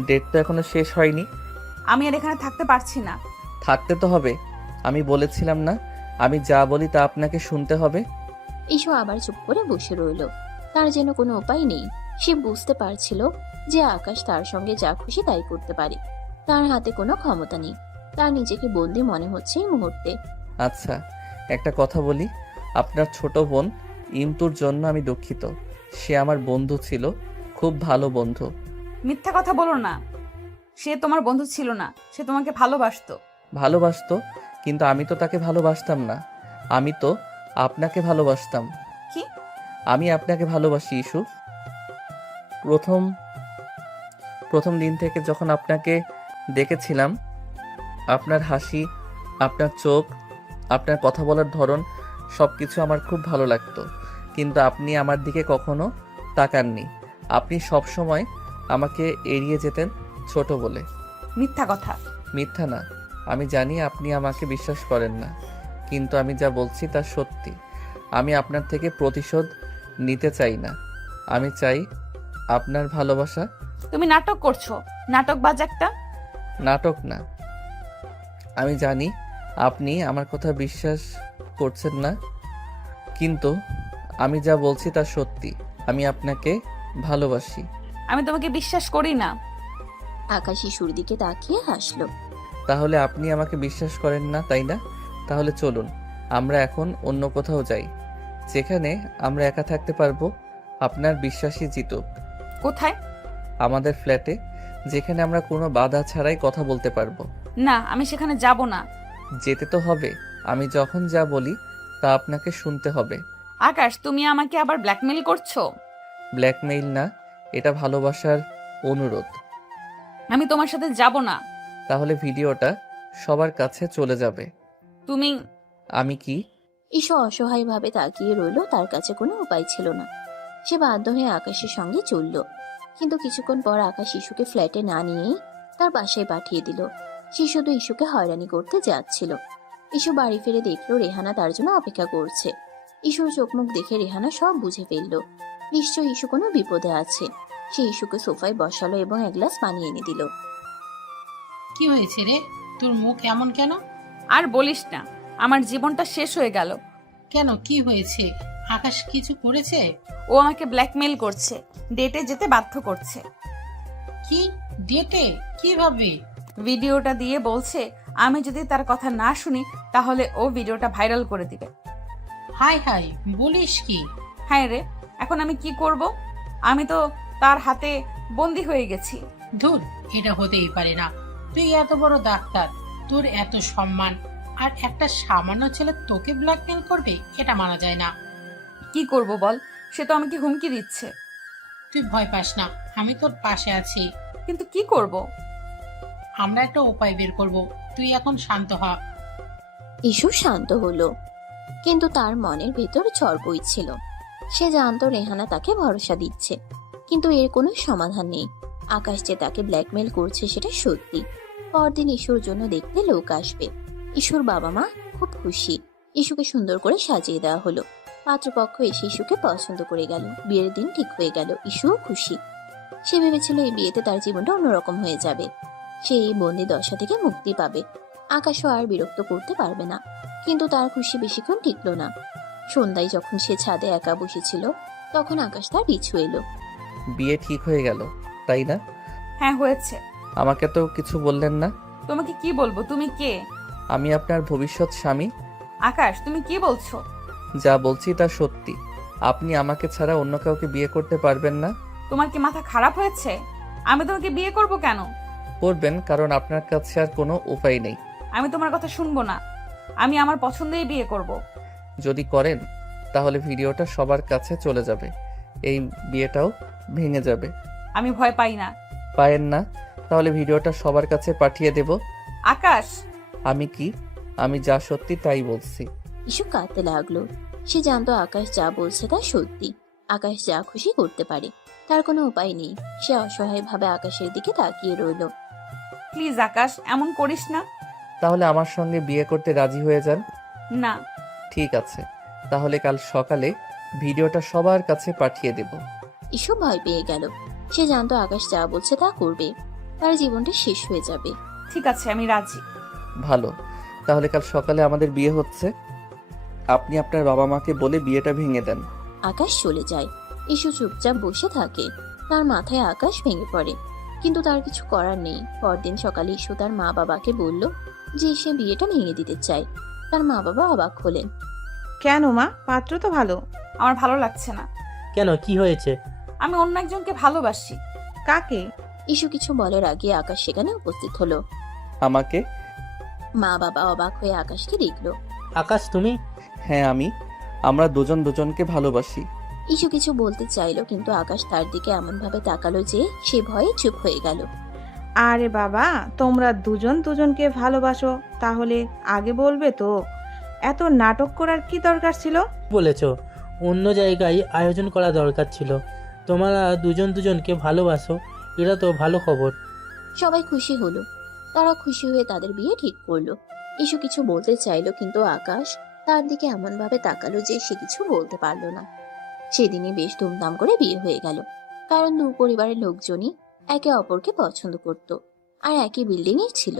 ডেট তো এখনো শেষ হয়নি। আমি আর এখানে থাকতে পারছি না। থাকতে তো হবে, আমি বলেছিলাম না আমি যা বলি তা আপনাকে শুনতে হবে। ঈশু আবার চুপ করে বসে রইল। তার যেন কোনো উপায় নেই। সে বুঝতে পারছিল যে আকাশ তার সঙ্গে যা খুশি তাই করতে পারে। তার হাতে কোনো ক্ষমতা নেই। তার নিজেকে বন্দি মনে হচ্ছে এই মুহূর্তে। আচ্ছা, একটা কথা বলি, আপনার ছোট বোন ইমতুর জন্য আমি দুঃখিত। সে আমার বন্ধু ছিল, খুব ভালো বন্ধু। মিথ্যা কথা বলো না। সে তোমার বন্ধু ছিল না, সে তোমাকে ভালোবাসতো। ভালোবাসতো, কিন্তু আমি তো তাকে ভালোবাসতাম না। আমি তো আপনাকে ভালোবাসতাম। কি? আমি আপনাকে ভালোবাসি ইস্যু। প্রথম প্রথম দিন থেকে যখন আপনাকে দেখেছিলাম, আপনার হাসি, আপনার চোখ, আপনার কথা বলার ধরন, সব কিছু আমার খুব ভালো লাগতো। কিন্তু আপনি আমার দিকে কখনো তাকাননি। আপনি সব সময় আমাকে এড়িয়ে যেতেন ছোট বলে। মিথ্যা কথা। মিথ্যা না, আমি জানি আপনি আমাকে বিশ্বাস করেন না, কিন্তু আমি যা বলছি তা সত্যি। আমি আপনার থেকে প্রতিশোধ নিতে চাই না, আমি চাই আপনার ভালোবাসা। তুমি নাটক করছো, নাটকবাজ একটা। নাটক না, আমি জানি আপনি আমার কথা বিশ্বাস করছেন না, কিন্তু আমি যা বলছি তা সত্যি। আমি আপনাকে ভালোবাসি। আমি তোমাকে বিশ্বাস করি না। আকাশ ঈশুর দিকে তাকিয়ে হাসলো। তাহলে আপনি আমাকে বিশ্বাস করেন না, তাই না? তাহলে চলুন আমরা এখন অন্য কোথাও যাই, যেখানে আমরা একা থাকতে পারবো। আপনার বিশ্বাসই জিতুক। কোথায়? আমাদের ফ্ল্যাটে, যেখানে আমরা কোনো বাধা ছাড়াই কথা বলতে পারবো। না, আমি সেখানে যাব না। যেতে তো হবে, আমি যখন যা বলি তা আপনাকে শুনতে হবে। আকাশ, তুমি আমাকে আবার ব্ল্যাকমেইল করছো। ব্ল্যাকমেইল না, এটা ভালোবাসার অনুরোধ। আমি তোমার সাথে যাব না। তাহলে ভিডিওটা সবার কাছে চলে যাবে। তুমি আমি কি? ঈশু অসহায়ভাবে তাকিয়ে রইল, তার কাছে কোনো উপায় ছিল না। সে বাধ্য হয়ে আকাশের সঙ্গে চলল, কিন্তু কিছুক্ষণ পর আকাশ ইস্যুকে ফ্ল্যাটে না নিয়েই তার বাসায় পাঠিয়ে দিল। সে শুধু ইস্যুকে হয়রানি করতে যাচ্ছিল। ইস্যু বাড়ি ফিরে দেখলো রেহানা তার জন্য অপেক্ষা করছে। ইস্যুর চোখ মুখ দেখে রেহানা সব বুঝে ফেলল। নিশ্চয়ই ইস্যু কোনো বিপদে আছে। সে ইস্যুকে সোফায় বসালো এবং এক গ্লাস পানি এনে দিল। কি হয়েছে রে, তোর মুখ এমন কেন? আর বলিস না, আমার জীবনটা শেষ হয়ে গেল। কেন, কি হয়েছে? আকাশ কিছু করেছে? ও আমাকে ব্ল্যাকমেইল করছে, ডেটে যেতে বাধ্য করছে। কি ডেটে? কিভাবে? ভিডিওটা দিয়ে বলছে আমি যদি তার কথা না শুনি তাহলে ও ভিডিওটা ভাইরাল করে দিবে। হাই হাই, বলিস কি? হ্যাঁ রে, এখন আমি কি করব? আমি তো তার হাতে বন্দি হয়ে গেছি। ধুর, এটা হতেই পারে না। তুই এত বড় ডাক্তার, তোর এত সম্মান, আর একটা সামান্য ছেলে তোকে ব্ল্যাকমেল করবে? এটা মানা যায় না। কি করব বল, সে তো আমাকে হুমকি দিচ্ছে। তুই ভয় পাস না, আমি তোর পাশে আছি। কিন্তু কি করব? আমরা একটা উপায় বের করব, তুই এখন শান্ত হ। ইস্যু শান্ত হলো, কিন্তু তার মনের ভেতর ঝড় বইছিল। সে জানতো রেহানা তাকে ভরসা দিচ্ছে, কিন্তু এর কোনো সমাধান নেই। আকাশ যে তাকে ব্ল্যাকমেল করছে সেটা সত্যি। পরদিন ইস্যুর জন্য দেখতে লোক আসবে। ইস্যুর বাবা মা খুব খুশি। ইস্যুকে সুন্দর করে সাজিয়ে দেওয়া হলো। পাত্রপক্ষ এসে ইস্যুকে পছন্দ করে গেল। বিয়ের দিন ঠিক হয়ে গেল। ইস্যুও খুশি। সে ভেবেছিল এই বিয়েতে তার জীবনটা অন্যরকম হয়ে যাবে। সে এই বন্দি দশা থেকে মুক্তি পাবে। আকাশও আর বিরক্ত করতে পারবে না। কিন্তু তার খুশি বেশিক্ষণ টিকলো না। সন্ধ্যায় যখন সে ছাদে একা বসেছিল, তখন আকাশ তার পিছু এলো। বিয়ে ঠিক হয়ে গেল, তাই না? হ্যাঁ হয়েছে। আমাকে তো কিছু বললেন না। তোমাকে কি বলবো? তুমি কে? আমি আপনার ভবিষ্যৎ স্বামী। আকাশ, তুমি কি বলছো? যা বলছি তা সত্যি। আপনি আমাকে ছাড়া অন্য কাউকে বিয়ে করতে পারবেন না। তোমার কি মাথা খারাপ হয়েছে? আমি তোমাকে বিয়ে করব কেন? করবেন, কারণ আপনার কাছে আর কোনো উপায় নেই। আমি তোমার কথা শুনবো না। আমি আমার পছন্দেই বিয়ে করব। যদি করেন তাহলে ভিডিওটা সবার কাছে চলে যাবে, এই বিয়েটাও ভেঙে যাবে। আমি ভয় পাই না। পায়েন না? তাহলে ভিডিওটা সবার কাছে পাঠিয়ে দেব। আকাশ, আমি কি? আমি যা সত্যি তাই বলছি। ইস্যু কাঁদতে লাগলো। সে জানতো আকাশ যা বলছে তা সত্যি। আকাশ যা খুশি করতে পারে, তার কোনো উপায় নেই। সে অসহায়ভাবে আকাশের দিকে তাকিয়ে রইল। প্লিজ আকাশ, এমন করিস না। তাহলে আমার সঙ্গে বিয়ে করতে রাজি হয়ে যান। না। ঠিক আছে, তাহলে কাল সকালে ভিডিওটা সবার কাছে পাঠিয়ে দেব। ইস্যু ভয় পেয়ে গেল। সে জানতো আকাশ যা বলছে তা করবে। তার জীবনটা শেষ হয়ে যাবে। ঠিক আছে, আমি রাজি। ভালো, তাহলে কাল সকালে আমাদের বিয়ে হচ্ছে। আপনি আপনার বাবা মাকে বলে বিয়েটা ভেঙে দেন। আকাশ চলে যায়। ইস্যু চুপচাপ বসে থাকে। তার মাথায় আকাশ ভেঙে পড়ে, কিন্তু তার কিছু করার নেই। পরদিন সকালে ইস্যু তার মা বাবাকে বলল যে সে বিয়েটা ভেঙে দিতে চায়। তার মা বাবা অবাক হলেন। কেন মা, পাত্র তো ভালো। আমার ভালো লাগছে না। কেন, কি হয়েছে? আমি অন্য একজনকে ভালোবাসি। কাকে? ইস্যু কিছু বলার আগে আকাশ সেখানে উপস্থিত হলো। আমাকে? মা বাবা অবাক হয়ে আকাশকে দেখলো। আকাশ, তুমি? হ্যাঁ আমি। আমরা দুজন দুজনকে ভালোবাসি। ইস্যু কিছু বলতে চাইলো, কিন্তু আকাশ তার দিকে এমন ভাবে তাকালো যে সে ভয়ে চুপ হয়ে গেল। আরে বাবা, তোমরা দুজন দুজনকে ভালোবাসো, তাহলে আগে বলবে তো। এত নাটক করার কি দরকার ছিল? বলেছ অন্য জায়গায় আয়োজন করা দরকার ছিল। তোমরা দুজন দুজনকে ভালোবাসো, এটা তো ভালো খবর। সবাই খুশি হলো। তারা খুশি হয়ে তাদের বিয়ে ঠিক করলো। ইস্যু কিছু বলতে চাইলো, কিন্তু আকাশ তার দিকে এমন ভাবে তাকালো যে সে কিছু বলতে পারলো না। সেদিনই বেশ ধুমধাম করে বিয়ে হয়ে গেল, কারণ দু পরিবারের লোকজনই একে অপরকে পছন্দ করত আর একই বিল্ডিং এ ছিল।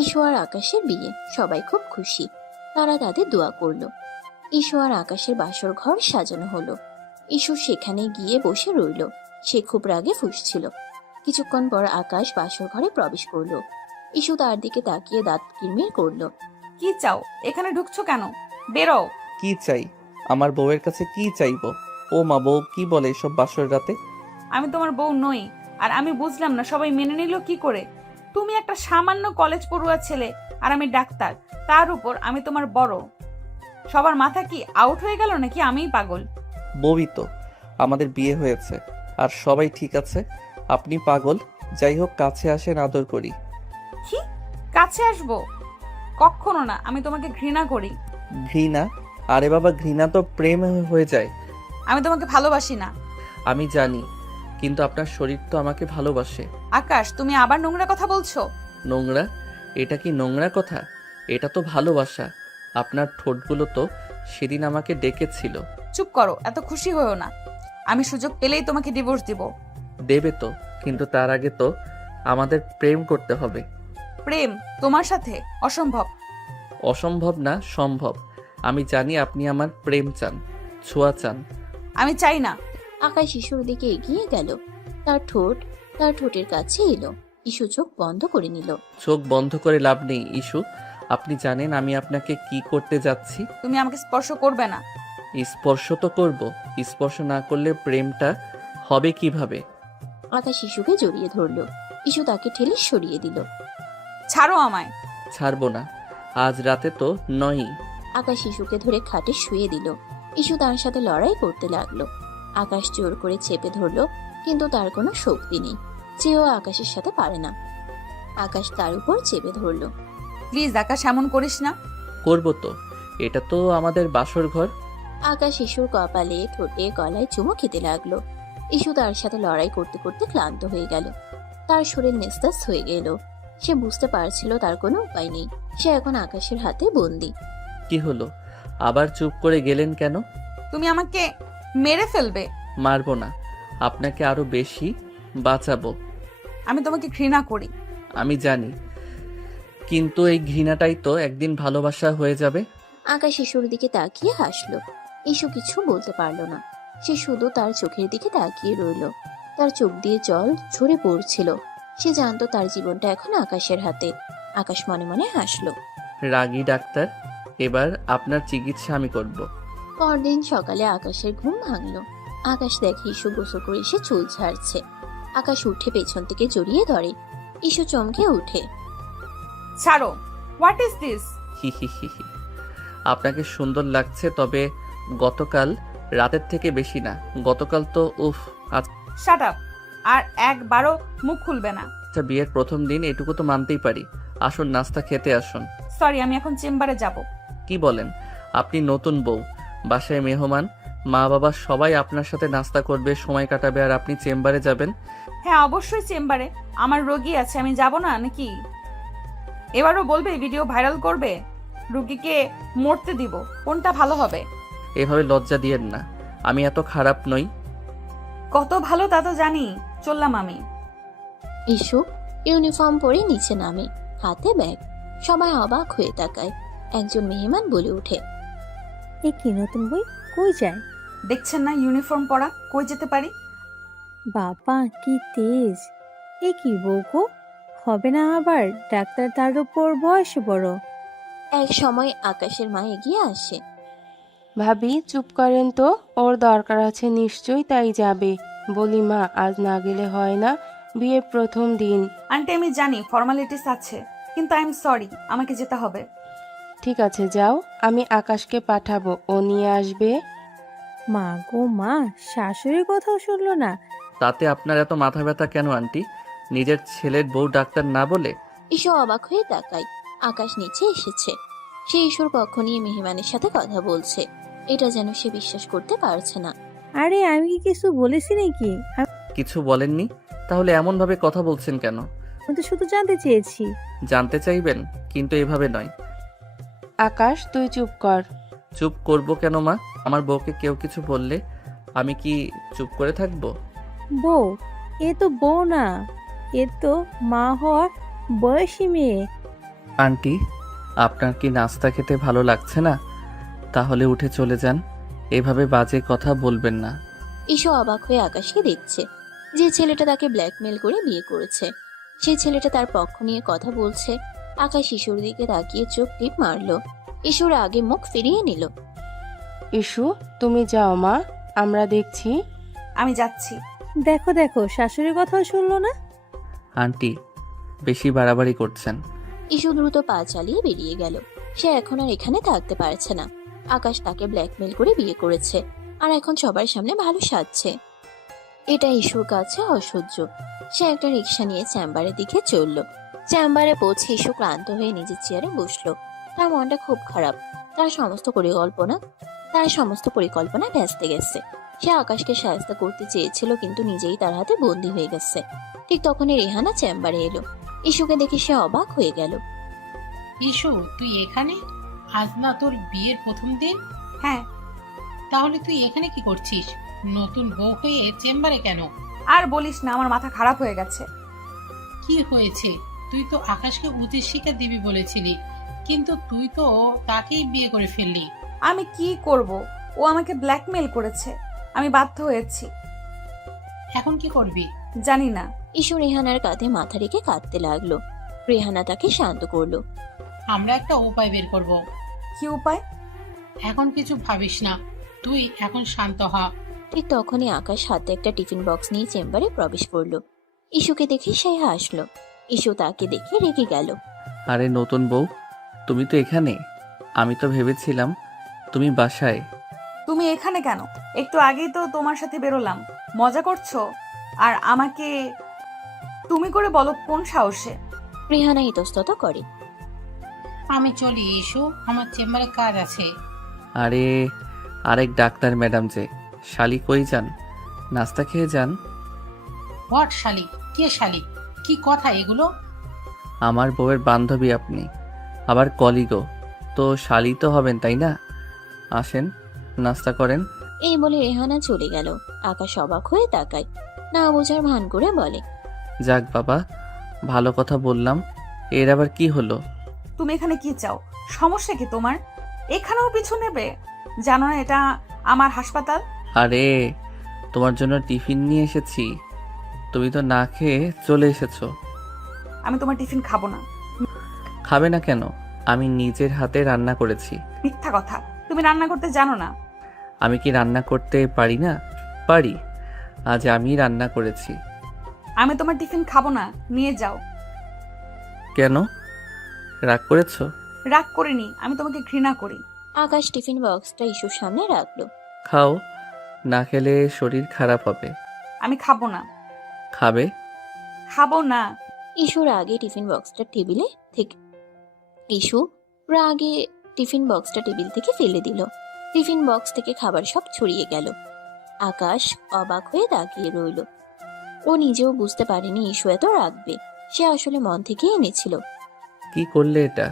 ইস্যু আর আকাশের বিয়ে, সবাই খুব খুশি। তারা তাদের দোয়া করলো। ইস্যু আর আকাশের বাসর ঘর সাজানো হলো। ইস্যু সেখানে গিয়ে বসে রইল। সে খুব রাগে ফুঁসছিল। কিছুক্ষণ পর আকাশ বাসর ঘরে প্রবেশ করলো। ইস্যু তার দিকে তাকিয়ে দাঁত কিরমির করলো। কি চাও? এখানে ঢুকছো কেন? বেরো। কি চাই? আমার বউয়ের কাছে কি চাইবো? ও মা, বউ কি বলে এসব বাসর রাতে? আমি তোমার বউ নই। আর আমি বুঝলাম না সবাই মেনে নিল কি করে। তুমি একটা সামান্য কলেজ পড়ুয়া ছেলে আর আমি ডাক্তার, তার উপর আমি তোমার বড়। সবার মাথা কি আউট হয়ে গেল নাকি আমিই পাগল? বউই তো। আমাদের বিয়ে হয়েছে আর সবাই ঠিক আছে। আপনি পাগল। যাই হোক, কাছে আসেন, আদর করি। কি কাছে আসবো? কখনো না, আমি তোমাকে ঘৃণা করি। ঘৃণা? আরে বাবা, ঘৃণা তো প্রেম হয়ে যায়। আমি তোমাকে ভালোবাসি না। আমি জানি, কিন্তু আপনার শরীর তো আমাকে ভালোবাসে। আকাশ, তুমি আবার নোংরা কথা বলছো। নোংরা? এটা কি নোংরা কথা? এটা তো ভালোবাসা। আপনার ঠোঁটগুলো তো সেদিন আমাকে ডেকেছিল। চুপ করো, এত খুশি হয়েও না। আমি সুযোগ পেলেই তোমাকে ডিভোর্স দিব। দেবে তো, কিন্তু তার আগে তো আমাদের প্রেম করতে হবে। প্রেম তোমার সাথে? অসম্ভব। অসম্ভব না, সম্ভব। আমি জানি আপনি আমার প্রেম চান, ছোঁয়া চান। আমি চাই না। আকাশ ইসুর দিকে এগিয়ে গেল। তার ঠোঁটের কাছে এলো। ইসু চোখ বন্ধ করে নিল। চোখ বন্ধ করে লাভ নেই ইস্যু। আপনি জানেন আমি আপনাকে কি করতে যাচ্ছি। তুমি আমাকে স্পর্শ করবে না। স্পর্শ তো করব। স্পর্শ না করলে প্রেমটা হবে কিভাবে? আকাশ ইসুকে জড়িয়ে ধরলো। ইসু তাকে ঠেলে সরিয়ে দিল। ছাড়ো আমায়। ছাড়বো না। আজ রাতে তো নয়ই। আকাশ ইসুকে ধরে খাটে শুয়ে দিল। ইসু তার সাথে লড়াই করতে লাগলো। আকাশ জোর করে চেপে ধরলো, কিন্তু তার কোনো শক্তি নেই। চেয়েও আকাশের সাথে পারে না। আকাশ তার উপর চেপে ধরলো। প্লিজ আকাশ, এমন করিস না। করবো তো, এটা তো আমাদের বাসর ঘর। আকাশ ইসুর কপালে, ঠোঁটে, গলায় চুমো খেতে লাগলো। ইসু তার সাথে লড়াই করতে করতে ক্লান্ত হয়ে গেল। তার শরীর নিস্তেজ হয়ে গেল। সে বুঝতে পারছিল তার কোনো উপায় নেই। সে এখন আকাশের হাতে বন্দি। কি হলো? আবার চুপ করে গেলেন কেন? তুমি আমাকে মেরে ফেলবে। মারবো না, আপনাকে আরো বেশি বাঁচাবো। আমি তোমাকে ঘৃণা করি। আমি জানি, কিন্তু এই ঘৃণাটাই তো একদিন ভালোবাসা হয়ে যাবে। আকাশ ইসুর দিকে তাকিয়ে হাসলো। ইসু কিছু বলতে পারলো না। সে শুধু তার চোখের দিকে তাকিয়ে রইল। তার চোখ দিয়ে জল ঝরে পড়ছিল। সে জানতো তার জীবনটা এখন আকাশের হাতে। আকাশ মনে মনে হাসলো। রাগী ডাক্তার, এবার আপনার চিকিৎসা আমি করব। পরদিন সকালে আকাশের ঘুম ভাঙলো। আকাশ দেখে ইসু গোসল করে এসে চুল ঝাড়ছে। আকাশ উঠে পেছন থেকে জড়িয়ে ধরে। ইসু চমকে উঠে। ছাড়ো। What is this? হি হি হি হি। আপনাকে সুন্দর লাগছে, তবে গতকাল রাতের থেকে বেশি না। গতকাল তো উফ। Shut up. আর একবারও মুখ খুলবে না। আচ্ছা, বিয়ের প্রথম দিন এটুকু তো মানতেই পারি। আসুন, নাস্তা খেতে আসুন। সরি, আমি এখন চেম্বারে যাব। কি বলেন? আপনি নতুন বউ, বাসায় মেহমান, মা বাবা সবাই আপনার সাথে নাস্তা করবে, সময় কাটাবে, আর আপনি চেম্বারে যাবেন? হ্যাঁ, অবশ্যই চেম্বারে। আমার রোগী আছে, আমি যাব না নাকি? এবারও বলবে ভিডিও ভাইরাল করবে? রোগীকে মরতে দিব, কোনটা ভালো হবে? এভাবে লজ্জা দিয়েন না, আমি এত খারাপ নই। কত ভালো তা তো জানি। চললাম আমি। ইসু ইউনিফর্ম পরে নিচে নামে, হাতে ব্যাগ। সবাই অবাক হয়ে তাকায়। একজন মেহমান বলে ওঠে, এ কি নতুন বই, কই যায়? দেখছেন না ইউনিফর্ম পরা, কই যেতে পারি? বাবা কি তেজ! এ কি বউগো, হবে না আবার ডাক্তার, তার উপর বয়সে বড়। এক সময় আকাশের মা এগিয়ে আসে। ভাবি চুপ করেন তো, ওর দরকার আছে নিশ্চয়ই, তাই যাবে। বলি মা, আজ না গেলে হয় না, বিয়ের প্রথম দিন। আন্টি, আমি জানি ফর্মালিটিস আছে, কিন্তু আই এম সরি, আমাকে যেতে হবে। ঠিক আছে যাও, আমি আকাশকে পাঠাবো, ও নিয়ে আসবে। মা গো মা, শাশুড়ির কথাও শুনলো না। তাতে আপনার এত মাথা ব্যথা কেন আন্টি? নিজের ছেলের বউ ডাক্তার না বলে? ইসু অবাক হয়ে তাকায়। আকাশ নিচে এসেছে। সে ইসুর কক্ষ নিয়ে মেহমানের সাথে কথা বলছে। এটা যেন সে বিশ্বাস করতে পারছে না। আরে আমি কি কিছু বলেছি নাকি? কিছু বলেননি? তাহলে এমন ভাবে কথা বলছেন কেন? আমি তো শুধু জানতে চেয়েছি। জানতে চাইবেন, কিন্তু এভাবে নয়। আকাশ তুই চুপ কর। চুপ করব কেন মা? আমার বউকে কেউ কিছু বললে আমি কি চুপ করে থাকবো? বউ? এ তো বউ না, এ তো মা হওয়ার বয়সী মেয়ে। আন্টি, আপনার কি নাস্তা খেতে ভালো লাগছে না? তাহলে উঠে চলে যান, এভাবে বাজে কথা বলবেন না। ইসু অবাক হয়ে আকাশকে দেখছে। যে ছেলেটা তাকে ব্ল্যাকমেল করে বিয়ে করেছে, সেই ছেলেটা তার পক্ষ নিয়ে কথা বলছে। আকাশ ইসুর দিকে তাকিয়ে চোখ টিপ মারলো। ইসুর আগে মুখ ফিরিয়ে নিল। ইসু তুমি যাও মা, আমরা দেখছি। আমি যাচ্ছি। দেখো দেখো, শাশুড়ির কথাও শুনলো না। আন্টি, বেশি বাড়াবাড়ি করছেন। ইসু দ্রুত পা চালিয়ে বেরিয়ে গেল। সে এখন আর এখানে থাকতে পারছে না। আকাশ তাকে ব্ল্যাকমেল করে বিয়ে করেছে, আর এখন সবার সামনে ভালো সাজছে। এটা ইসুর কাছে অসহ্য। সে একটা রিক্সা নিয়ে চেম্বারের দিকে চলল। চেম্বারে পৌঁছে ইস্যু ক্লান্ত হয়ে নিজের চেয়ারে বসলো। তার মনটা খুব খারাপ। তার সমস্ত পরিকল্পনা ভেস্তে গেছে। সে আকাশকে সাহায্য করতে চেয়েছিল, কিন্তু নিজেই তার হাতে বন্দী হয়ে গেছে। ঠিক তখনই রেহানা চেম্বারে এলো। ইস্যুকে দেখে সে অবাক হয়ে গেল। ইস্যু, তুই এখানে? আজ না তোর বিয়ের প্রথম দিন? হ্যাঁ। তাহলে তুই এখানে কি করছিস? নতুন বউ হয়ে চেম্বারে কেন? আর বলিস না, আমার মাথা খারাপ হয়ে গেছে। কি হয়েছে? তুই তো আকাশকে উচিত শিক্ষা দিবি বলেছিলি, কিন্তু তুই তো তাকেই বিয়ে করে ফেললি। আমি কি করব? ও আমাকে ব্ল্যাকমেল করেছে, আমি বাধ্য হয়েছি। এখন কি করবি? জানি না। ইস্যু রেহানার কাঁধে মাথা রেখে কাঁদতে লাগলো। রেহানা তাকে শান্ত করলো। আমরা একটা উপায় বের করব। কি উপায়? এখন কিছু ভাবিস না, তুই এখন শান্ত হ। ঠিক তখনই আকাশ হাতে একটা টিফিন বক্স নিয়ে চেম্বারে প্রবেশ করলো। ইস্যুকে দেখে সে হাসলো। ইস্যু তাকে দেখে রেগে গেল। আরে নতুন বউ, তুমি তো এখানে। আমি তো ভেবেছিলাম তুমি বাসায়। তুমি এখানে কেন? একটু আগেই তো তোমার সাথে বেরোলাম। মজা করছো? আর আমাকে তুমি করে বলো কোন সাহসে? রেহানা ইতস্তত করে। আমি চলি ইস্যু, আমার চেম্বারে কাজ আছে। আরে আরেক ডাক্তার ম্যাডাম যে, শালি কই যান? নাস্তা খেয়ে যান। হোয়াট শালি? কে শালি? কি কথা এগুলো? আমার বউয়ের বান্ধবী আপনি, আবার কলিগও, তো শালি তো হবেন তাই না? আসেন, নাস্তা করেন। এই বলে রেহানা চলে গেল। আকাশ অবাক হয়ে তাকায়, না বোঝার ভান করে বলে। যাক বাবা, ভালো কথা বললাম। এর আবার কি হলো? তুমি এখানে কি চাও? সমস্যা কি তোমার? এখানেও পিছু নেবে? জানো না এটা আমার হাসপাতাল? আরে তোমার জন্য টিফিন নিয়ে এসেছি, তুমি তো না খেয়ে চলে এসেছো। আমি তোমার টিফিন খাবো না। খাবে না কেন? আমি নিজের হাতে রান্না করেছি। মিথ্যা কথা, তুমি রান্না করতে জানো না। আমি কি রান্না করতে পারি না? পারি। আজ আমি রান্না করেছি। আমি তোমার টিফিন খাবো না, নিয়ে যাও। কেন, রাগ করেছো? রাগ করিনি, আমি তোমাকে ঘৃণা করি। আকাশ টিফিন বক্সটা ইস্যুর সামনে রাখলো। খাও, না খেলে শরীর খারাপ হবে। আমি খাবো না। খাবে? খাবো না। ইস্যু রাগে টিফিন বক্সটা টেবিল থেকে ফেলে দিল। টিফিন বক্স থেকে খাবার সব ছড়িয়ে গেল। আকাশ অবাক হয়ে তাকিয়ে রইল। ও নিজেও বুঝতে পারেনি ইস্যু এত রাখবে। সে আসলে মন থেকে এনেছিল। কি করলে এটা?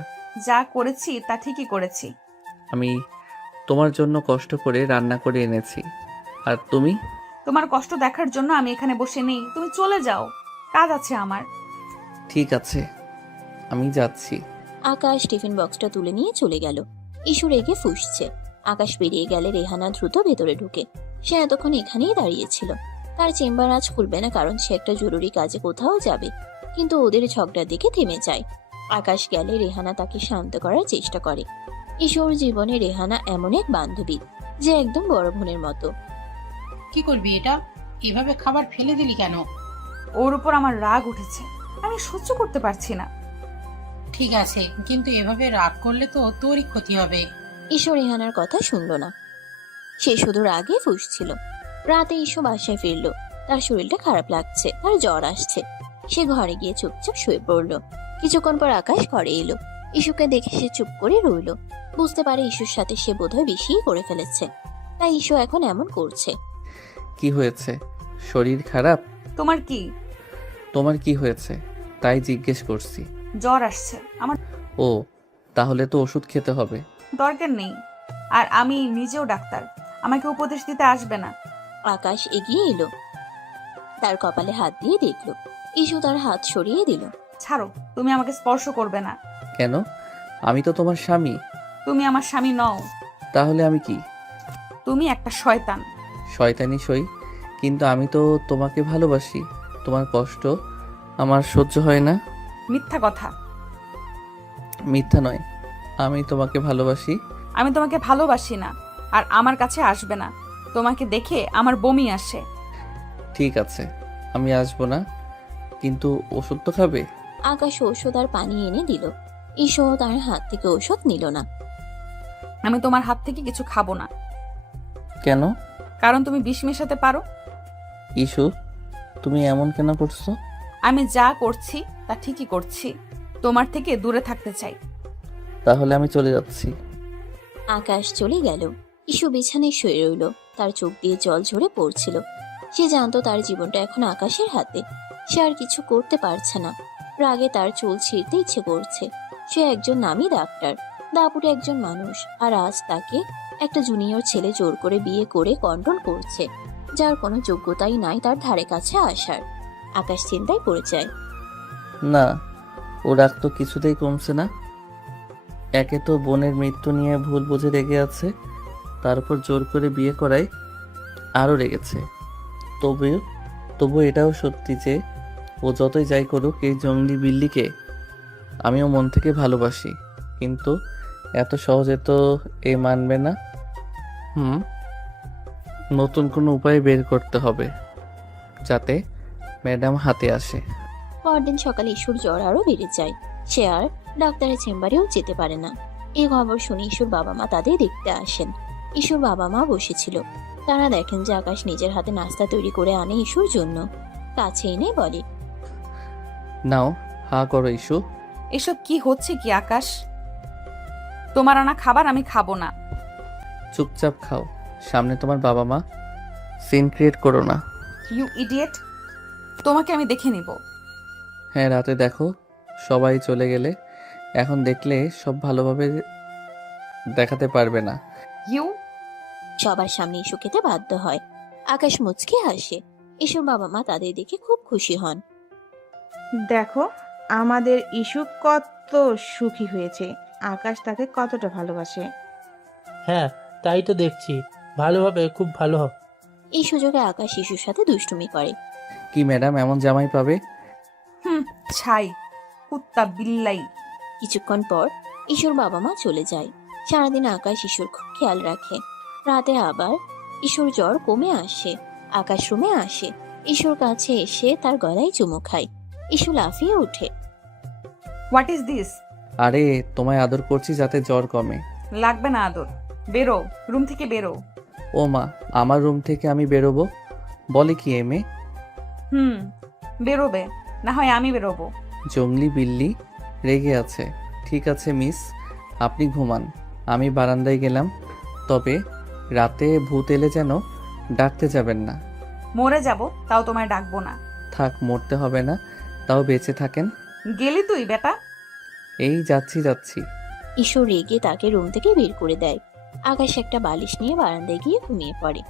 যা করেছি তা ঠিকই করেছি। আমি তোমার জন্য কষ্ট করে রান্না করে এনেছি, আর তুমি? তোমার কষ্ট দেখার জন্য আমি এখানে বসে নেই, তুমি চলে যাও, কাজ আছে আমার। ঠিক আছে, আমি যাচ্ছি। আকাশ টিফিন বক্সটা তুলে নিয়ে চলে গেল। ইস্যু রেগে ফুঁসছে। আকাশ বেরিয়ে গেলে রেহানা দ্রুত ভেতরে ঢুকে। সে এতক্ষণ এখানেই দাঁড়িয়েছিল। তার চেম্বার আজ খুলবে না, কারণ সে একটা জরুরি কাজে কোথাও যাবে। কিন্তু ওদের ঝগড়ার দিকে থেমে যায়। আকাশ গেলে রেহানা তাকে শান্ত করার চেষ্টা করে। ইস্যুর জীবনে রেহানা এমন এক বান্ধবী যে একদম বড় বোনের মতো। কি করবি এটা? এভাবে খাবার ফেলে দিলি কেন? ওর উপর আমার রাগ উঠেছে, আমি সহ্য করতে পারছি না। ঠিক আছে, কিন্তু এভাবে রাগ করলে তো তোরই ক্ষতি হবে। ইস্যু রেহানার কথা শুনল না। সে শুধু রাগে ফুঁসছিল। রাতে ইস্যু বাসায় ফিরল। তার শরীরটা খারাপ লাগছে, তার জ্বর আসছে। সে ঘরে গিয়ে চুপচাপ শুয়ে পড়ল। কিছুক্ষণ পর আকাশ ঘরে এলো। ইস্যুকে দেখে সে চুপ করে রইল। বুঝতে পারে ইস্যুর সাথে সে বোধহয় বেশিই করে ফেলেছে, তাই ইস্যু এখন এমন করছে। কি হয়েছে? শরীর খারাপ? তোমার কি? তোমার কি হয়েছে তাই জিজ্ঞেস করছি। জ্বর আসছে আমার। ও, তাহলে তো ওষুধ খেতে হবে। দরকার নেই, আর আমি নিজেও ডাক্তার, আমাকে উপদেশ দিতে আসবে না। আকাশ এগিয়ে এলো। তার কপালে হাত দিয়ে দেখলো। ইস্যু তার হাত সরিয়ে দিল। ছাড়ো, তুমি আমাকে স্পর্শ করবে না। কেন? আমি তো তোমার স্বামী। তুমি আমার স্বামী নও। তাহলে আমি কি? তুমি একটা শয়তান। শয়তানি সই, কিন্তু আমি তো তোমাকে ভালোবাসি। তোমার কষ্ট আমার সহ্য হয় না। মিথ্যা কথা। মিথ্যা নয়, আমি তোমাকে ভালোবাসি। আমি তোমাকে ভালোবাসি না, আর আমার কাছে আসবে না। তোমাকে দেখে আমার বমি আসে। ঠিক আছে, আমি আসবো না, কিন্তু ওষুধ তো খাবে। আকাশ ঔষধ আর পানি এনে দিল। ইস্যু তার হাত থেকে ঔষধ নিল না। আমি তোমার হাত থেকে কিছু খাবো না। কেন? কারণ তুমি বিষ মেশাতে পারো। ইস্যু, তুমি এমন কেন করছো? আমি যা করছি তা ঠিকই করছি। তোমার থেকে দূরে থাকতে চাই। তাহলে আমি চলে যাচ্ছি। আকাশ চলে গেল। ইস্যু বিছানায় শুয়ে রইল। তার চোখ দিয়ে জল ঝরে পড়ছিল। সে জানতো তার জীবনটা এখন আকাশের হাতে। সে আর কিছু করতে পারছে না। রাগে তার চুল ছিঁড়তে ইচ্ছে করছে। সে একজন নামী ডাক্তার, দাপুটে একজন মানুষ, আর আজ তাকে একটা জুনিয়র ছেলে জোর করে বিয়ে করে কন্ট্রোল করছে, যার কোনো যোগ্যতাই নাই তার ধারে কাছে আসার। আকাশ চিন্তায় পড়ে যায়। না, ও রাগ তো কিছুতেই কমছে না। একে তো বোনের মৃত্যু নিয়ে ভুল বুঝে রেগে আছে, তারপর জোর করে বিয়ে করায় আরও রেগেছে। তবু এটাও সত্যি যে ও যতই যাই করুক, এই জঙ্গলি বিল্লিকে আমিও মন থেকে ভালোবাসি। কিন্তু এত সহজে তো এ মানবে না। নতুন কোনো উপায় বের করতে হবে যাতে ম্যাডাম হাতে আসে। পরদিন সকালে ইস্যুর জ্বর আরো বেড়ে যায়। সে আর ডাক্তারের চেম্বারেও যেতে পারে না। এই খবর শুনে ইস্যুর বাবা মা তাদের দেখতে আসেন। ইস্যুর বাবা মা বসেছিল। তারা দেখেন যে আকাশ নিজের হাতে নাস্তা তৈরি করে আনে ইস্যুর জন্য। কাছে এনে বলে, নাও, হা করো ইস্যু। এসব কি হচ্ছে কি আকাশ? তোমার আনা খাবার আমি খাবো না। চুপচাপ খাও, সামনে তোমার বাবা মা। সিন ক্রিয়েট করো না। ইউ ইডিয়েট, তোমাকে আমি দেখে নিব। হ্যাঁ, রাতে দেখো, সবাই চলে গেলে এখন দেখলে সব ভালোভাবে দেখাতে পারবে না। ইউ সবার সামনে ইস্যু খেতে বাধ্য হয়। আকাশ মুচকে হাসে। ইস্যুর বাবা মা তাদের দেখে খুব খুশি হন। দেখো, আমাদের ইস্যু কত সুখী হয়েছে। আকাশ তাকে কতটা ভালোবাসে। হ্যাঁ, তাই তো দেখছি। ভালোভাবে, খুব ভালো হবে। এই সুযোগে আকাশ ইস্যুর সাথে দুষ্টুমি করে। কি ম্যাডাম, এমন জামাই পাবে? ছাই, কুত্তা বিল্লাই। কিছুক্ষণ পর ইস্যুর বাবা মা চলে যায়। সারাদিন আকাশ ইস্যুর খুব খেয়াল রাখে। রাতে আবার ইস্যুর জ্বর কমে আসে। আকাশ রুমে আসে। ইস্যুর কাছে এসে তার গলায় চুমু খায়। ইস্যু লাফিয়ে ওঠে। What is this? আরে, তোমায় আদর করছি যাতে জ্বর কমে। লাগবে না আদর, বেরো রুম থেকে বেরো। ও মা, আমার রুম থেকে আমি বেরোবো? বলে কি এ মেয়ে? বেরোবে, না হয় আমি বেরোবো। জঙ্গলি বিল্লি রেগে আছে। ঠিক আছে মিস, আপনি ঘুমান, আমি বারান্দায় গেলাম। তবে রাতে ভূত এলে যেন ডাকতে যাবেন না। মরে যাব তাও তোমায় ডাকবো না। থাক, মরতে হবে না, তাও বেঁচে থাকেন। গেলি তুই বেটা? এই যাচ্ছি। ইস্যু রেগে তাকে রুম থেকে বের করে দেয়। আকাশ একটা বালিশ নিয়ে বারান্দায় গিয়ে ঘুমিয়ে পড়ে।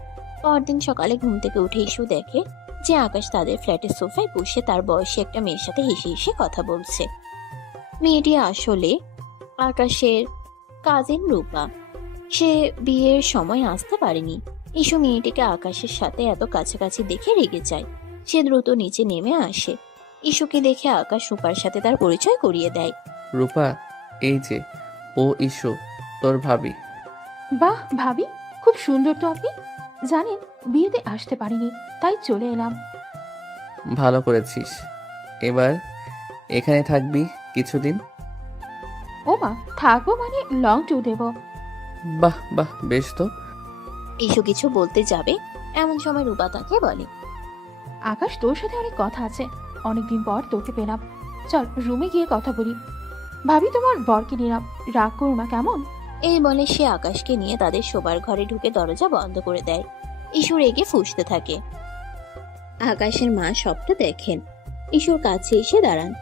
পরদিন সকালে ঘুম থেকে উঠে ইস্যু দেখে যে আকাশ তাদের ফ্ল্যাটের সোফায় বসে তার বয়সী একটা মেয়ের সাথে হেসে হেসে কথা বলছে। মেয়েটি আসলে আকাশের কাজিন রূপা। সে বিয়ের সময় আসতে পারেনি। ইস্যু মেয়েটিকে আকাশের সাথে এত কাছাকাছি দেখে রেগে যায়। সে দ্রুত নিচে নেমে আসে। ইস্যুকে দেখে আকাশ রূপার সাথে তার পরিচয় করিয়ে দেয়। রূপা, এই যে ও ইস্যু, তোর ভাবি। বাহ ভাবি, খুব সুন্দর তো আপনি। জানেন, বিয়েতে আসতে পারিনি, তাই চলে এলাম। ভালো করেছিস। এবার এখানে থাকবি কিছুদিন? ও মা, থাকবো মানে লং ট্যুর দেব। বাহ, বেশ তো। ইস্যু কিছু বলতে যাবে এমন সময় রূপা তাকে বলে, আকাশ, তোর সাথে অনেক কথা আছে। অনেকদিন পর তোকে পেলাম, চল রুমে গিয়ে কথা বলি। ভাবি, তোমার বরকে নিলাম, রাগ করো না কেমন? এই বলে সে আকাশকে নিয়ে তাদের শোবার ঘরে ঢুকে দরজা বন্ধ করে দেয়। ইস্যু রেগে ফুঁসতে থাকে। আকাশের মা সবটা দেখেন। ইস্যুর কাছে এসে দাঁড়ান।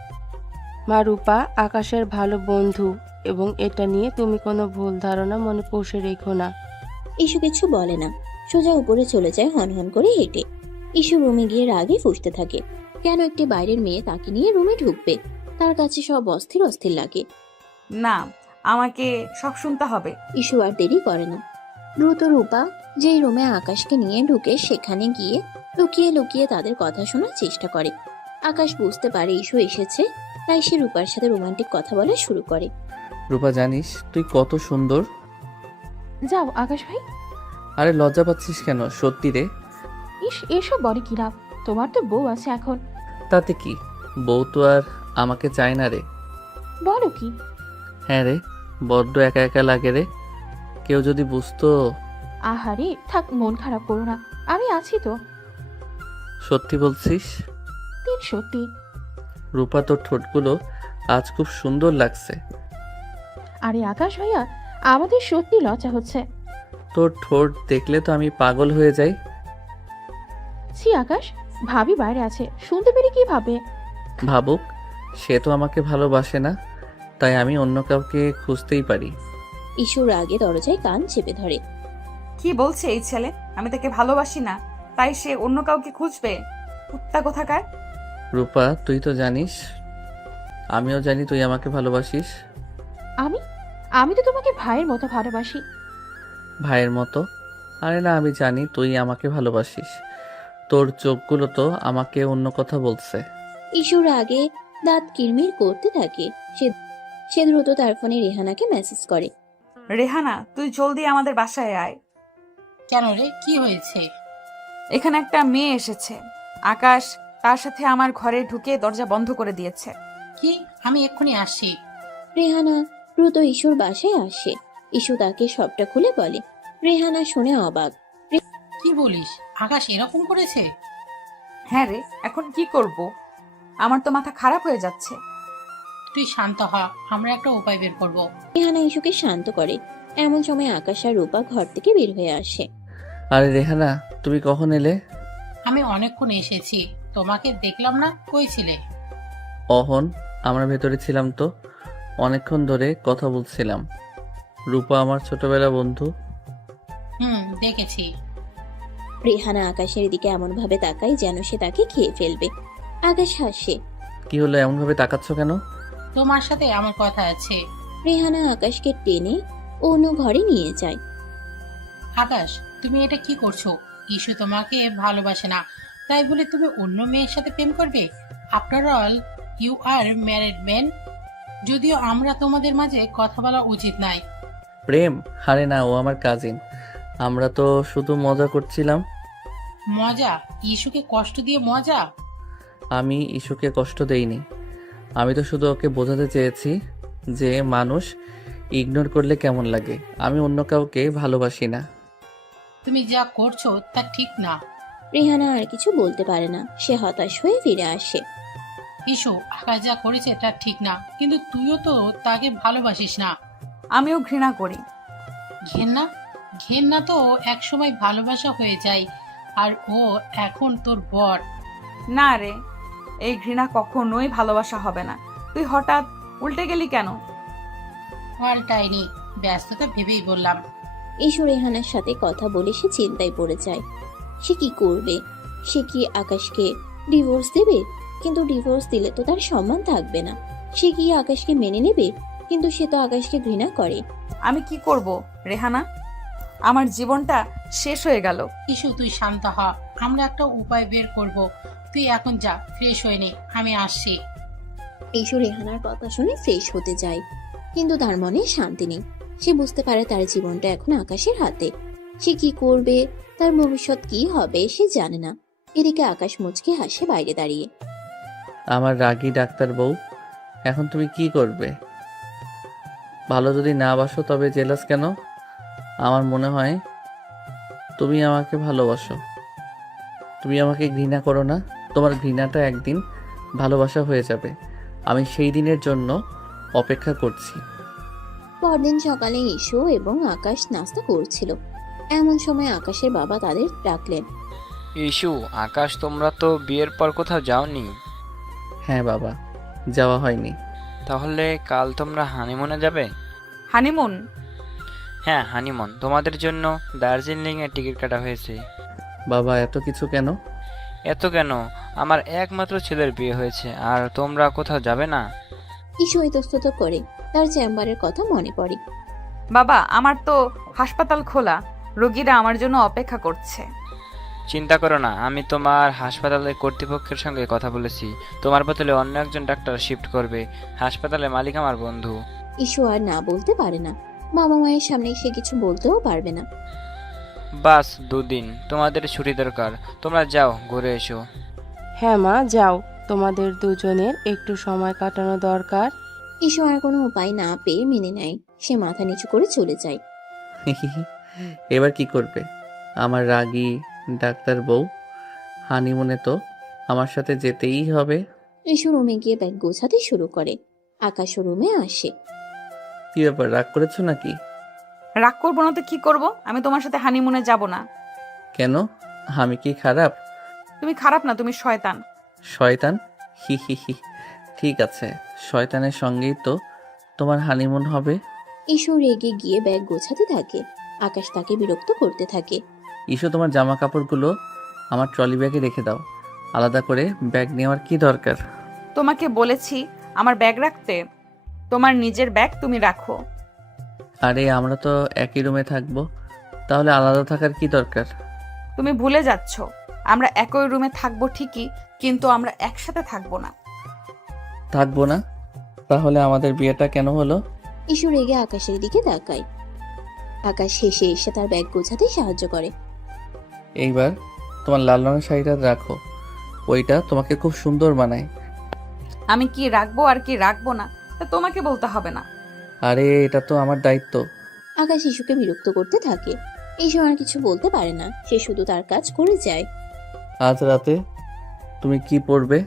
মা, রূপা আকাশের ভালো বন্ধু, এবং এটা নিয়ে তুমি কোনো ভুল ধারণা মনে পুষে রেখো না। ইস্যু কিছু বলে না, সোজা উপরে চলে যায় হনহন করে হেঁটে। ইস্যু রুমে গিয়ে রাগে ফুঁসতে থাকে। কেন একটি বাইরের মেয়ে তাকে নিয়ে রুমে ঢুকবে? তার কাছে সব অস্থির অস্থির লাগে। না, আমাকে সব শুনতে হবে। ইস্যু আর দেরি করে না, দ্রুত রূপা যেই রুমে আকাশকে নিয়ে ঢুকে সেখানে গিয়ে লুকিয়ে লুকিয়ে তাদের কথা শোনার চেষ্টা করে। আকাশ বুঝতে পারে ইস্যু এসেছে, তাই সে রূপার সাথে রোমান্টিক কথা বলা শুরু করে। রূপা, জানিস তুই কত সুন্দর? যাও আকাশ ভাই। আরে লজ্জা পাচ্ছিস কেন? সত্যি রে। ইস, এসব বলে কি লাভ? তোমার তো বউ আছে এখন। তাতে কি, বউ তো আর আমাকে চায় না রে। বলো কি? হ্যাঁ রে, বড্ড একা একা লাগে রে। কেউ যদি বুঝতো। আহারে থাক, মন খারাপ করো না, আমি আছি তো। সত্যি বলছিস? তিন সত্যি। রূপা, তোর ঠোঁটগুলো আজ খুব সুন্দর লাগছে। আরে আকাশ ভাইয়া, আমাদের সত্যি লজ্জা হচ্ছে। তোর ঠোঁট দেখলে তো আমি পাগল হয়ে যাই। ছি আকাশ, ভাবি বাইরে আছে, শুনতে পেরে কি ভাবে? ভাবুক, সে তো আমাকে ভালোবাসে না, তাই আমি অন্য কাউকে খুঁজতেই পারি। ইস্যুর আগে দরজায় কান চেপে ধরে। কি বলছে এই ছেলে? আমি তাকে ভালোবাসি না, তাই সে অন্য কাউকে খুঁজবে? কুত্তা কোথাকার! রূপা, তুই তো জানিস, আমিও জানি তুই আমাকে ভালোবাসিস। আমি আমি তো তোমাকে ভাইয়ের মতো ভালোবাসি। ভাইয়ের মতো? আরে না, আমি জানি তুই আমাকে ভালোবাসিস। তোর চোখগুলো তো আমাকে অন্য কথা বলছে। ইস্যুর আগে দাঁত কিরমির করতে থাকে। সে সে দ্রুত তার ফোনে রেহানাকে মেসেজ করে। রেহানা, তুই জলদি আমাদের বাসায় আয়। কেন রে, কি হয়েছে? এখানে একটা মেয়ে এসেছে। আকাশ তার সাথে আমার ঘরে ঢুকে দরজা বন্ধ করে দিয়েছে। কি? আমি এক্ষুনি আসছি। রেহানা দ্রুত ইস্যুর বাসায় আসে। ইস্যু তাকে সবটা খুলে বলে। রেহানা শুনে অবাক। কি বলিস? আকাশ এরকম করেছে? হ্যাঁ রে, এখন কি করব? আমার তো মাথা খারাপ হয়ে যাচ্ছে। তুই শান্ত হ, আমরা একটা উপায় বের করব। রেহানা ইস্যুকে শান্ত করে। এমন সময় আকাশ আর রূপা ঘর থেকে বের হয়ে আসে। আরে রেহানা, তুমি কখন এলে? আমি অনেকক্ষণ এসেছি, তোমাকে দেখলাম না, কই ছিলে? অহন, আমরা ভেতরে ছিলাম তো, অনেকক্ষণ ধরে কথা বলছিলাম। রূপা আমার ছোটবেলা বন্ধু। দেখেছি। রেহানা আকাশের দিকে এমন ভাবে তাকায় যেন সে তাকে খেয়ে ফেলবে। আকাশ হাসে। কি হলো, এমন ভাবে তাকাচ্ছ কেন? তোমার সাথে আমার কথা আছে। রেহানা আকাশকে টেনে অন্য ঘরে নিয়ে যায়। আকাশ, তুমি এটা কি করছো? ইস্যু তোমাকে ভালোবাসে না, তাই বলে তুমি অন্য মেয়ের সাথে প্রেম করবে? After all, you are married man. যদিও আমরা তোমাদের মাঝে কথা বলা উচিত নাই। প্রেম? আরে না, ও আমার কাজিন। আমরা তো শুধু মজা করছিলাম। মজা? ইস্যুকে কষ্ট দিয়ে মজা? আমি ইস্যুকে কষ্ট দেইনি। আমি তো শুধু ওকে বোঝাতে চেয়েছি যে মানুষ ইগনোর করলে কেমন লাগে। আমি অন্য কাউকে ভালোবাসি না। তুমি যা করছো তা ঠিক না। রেহানা আর কিছু বলতে পারে না। সে হতাশ হয়ে ফিরে আসে। ইস্যু, আকাশ যা করেছে তা ঠিক না, কিন্তু তুইও তো তাকে ভালোবাসিস না। আমিও ঘৃণা করি। ঘেন্না? ঘেন্না তো একসময় ভালোবাসা হয়ে যায়, আর ও এখন তোর বর। না রে, এই ঘৃণা কখনোই ভালোবাসা হবে না। তুই হঠাৎ উল্টে গেলি কেন? পাল্টাইনি, ব্যস্ততা ভেবেই বললাম। ইস্যু রেহানার সাথে কথা বলে সে চিন্তায় পড়ে যায়। সে কি করবে? সে কি আকাশকে ডিভোর্স দেবে? কিন্তু ডিভোর্স দিলে তো তার সম্মান থাকবে না। সে কি আকাশকে মেনে নেবে? কিন্তু সে তো আকাশকে ঘৃণা করে। আমি কি করব রেহানা? আমার জীবনটা শেষ হয়ে গেল। ইস্যু, তুই শান্ত হ, আমরা একটা উপায় বের করব। তুই এখন যা, ফ্রেশ হয়ে নে, আমি আসছি। ইস্যু রেহানার কথা শুনে ফ্রেশ হতে যায়, কিন্তু তার মনে শান্তি নেই। সে বুঝতে পারে তার জীবনটা এখন আকাশের হাতে। সে কি করবে, তার ভবিষ্যৎ কি হবে সে জানে না। এদিকে আকাশ মুচকে হাসে বাইরে দাঁড়িয়ে। আমার রাগী ডাক্তার বউ, এখন তুমি কি করবে? ভালো যদি না বাসো তবে জেলাস কেন? আমার মনে হয় তুমি আমাকে ভালোবাসো। তুমি আমাকে ঘৃণা করো না। তোমার ঘৃণাটা একদিন ভালোবাসা হয়ে যাবে। আমি সেই দিনের জন্য অপেক্ষা করছি। পরদিন সকালে ইস্যু এবং আকাশ নাস্তা করছিল। এমন সময় আকাশের বাবা তাদের ডাকলেন। ইস্যু, আকাশ, তোমরা তো বিয়ের পর কোথাও যাওনি। হ্যাঁ বাবা, যাওয়া হয়নি। তাহলে কাল তোমরা হানিমুনে যাবে? হানিমুন? হ্যাঁ, হানিমুন। তোমাদের জন্য দার্জিলিংয়ের টিকিট কাটা হয়েছে। বাবা, এত কিছু কেন? এত কেন? আমার একমাত্র ছেলের বিয়ে হয়েছে, আর তোমরা কোথাও যাবে না? ইস্যু ইতস্তত করে। তার চেম্বারের কথা মনে পড়ে। বাবা, আমার তো হাসপাতাল খোলা, রোগীরা আমার জন্য অপেক্ষা করছে। চিন্তা করো না, আমি তোমার হাসপাতালের কর্তৃপক্ষের সঙ্গে কথা বলেছি। তোমার বদলে অন্য একজন ডাক্তার শিফট করবে। হাসপাতালের মালিক আমার বন্ধু। ইস্যু আর না বলতে পারে না। বাবা মায়ের সামনে সে কিছু বলতেও পারবে না। বাস 2 দিন, তোমাদের ছুটি দরকার। তোমরা যাও, ঘুরে এসো। হ্যাঁ মা, যাও, তোমাদের দুজনের একটু সময় কাটানো দরকার। ইস্যু আর কোনো উপায় না পেয়ে মেনে নেয়। সে মাথা নিচু করে চলে যায়। এবার কি করবে আমার রাগী ডাক্তার বউ? হানিমুনে তো আমার সাথে যেতেই হবে। ইসু রুমে গিয়ে ব্যাগ গোছাতে শুরু করে। আকাশ রুমে আসে। কি ব্যাপার, রাগ করেছো নাকি? রাগ করবো না তো কি করব? আমি তোমার সাথে হানিমুনে যাব না। কেন? আমি কি খারাপ? তুমি খারাপ না, তুমি শয়তান। শয়তান? হি হি হি। ঠিক আছে, শয়তানের সঙ্গেই তো তোমার হানিমুন হবে। ইসু রেগে গিয়ে ব্যাগ গোছাতে থাকে। আকাশ তাকে বিরক্ত করতে থাকে। ইস্যু, তোমার জামা কাপড়গুলো আমার ট্রলি ব্যাগে রেখে দাও। আলাদা করে ব্যাগ নেওয়ার কি দরকার? তোমাকে বলেছি আমার ব্যাগ রাখতে। তোমার নিজের ব্যাগ তুমি রাখো। আরে আমরা তো একই রুমে থাকবো, তাহলে আলাদা থাকার কি দরকার? তুমি ভুলে যাচ্ছ, আমরা একই রুমে থাকবো ঠিকই, কিন্তু আমরা একসাথে থাকবো না। থাকবো না? তাহলে আমাদের বিয়েটা কেন হলো? ইসু রেগে আকাশের দিকে তাকায়। আকাশ হেসে এসে তার ব্যাগ গোছাতে সাহায্য করে। এইবার তোমার লাল রঙের শাড়িটা রাখো, ওইটা তোমাকে খুব সুন্দর মানায়। আমি কি রাখবো আর কি রাখবো না তা তোমাকে বলতে হবে না। আরে এটা তো আমার দায়িত্ব। আকাশ ইসুকে বিরক্ত করতে থাকে। ইসু আর কিছু বলতে পারে না, সে শুধু তার কাজ করে যায়। আজ রাতে তুমি কি পরবে?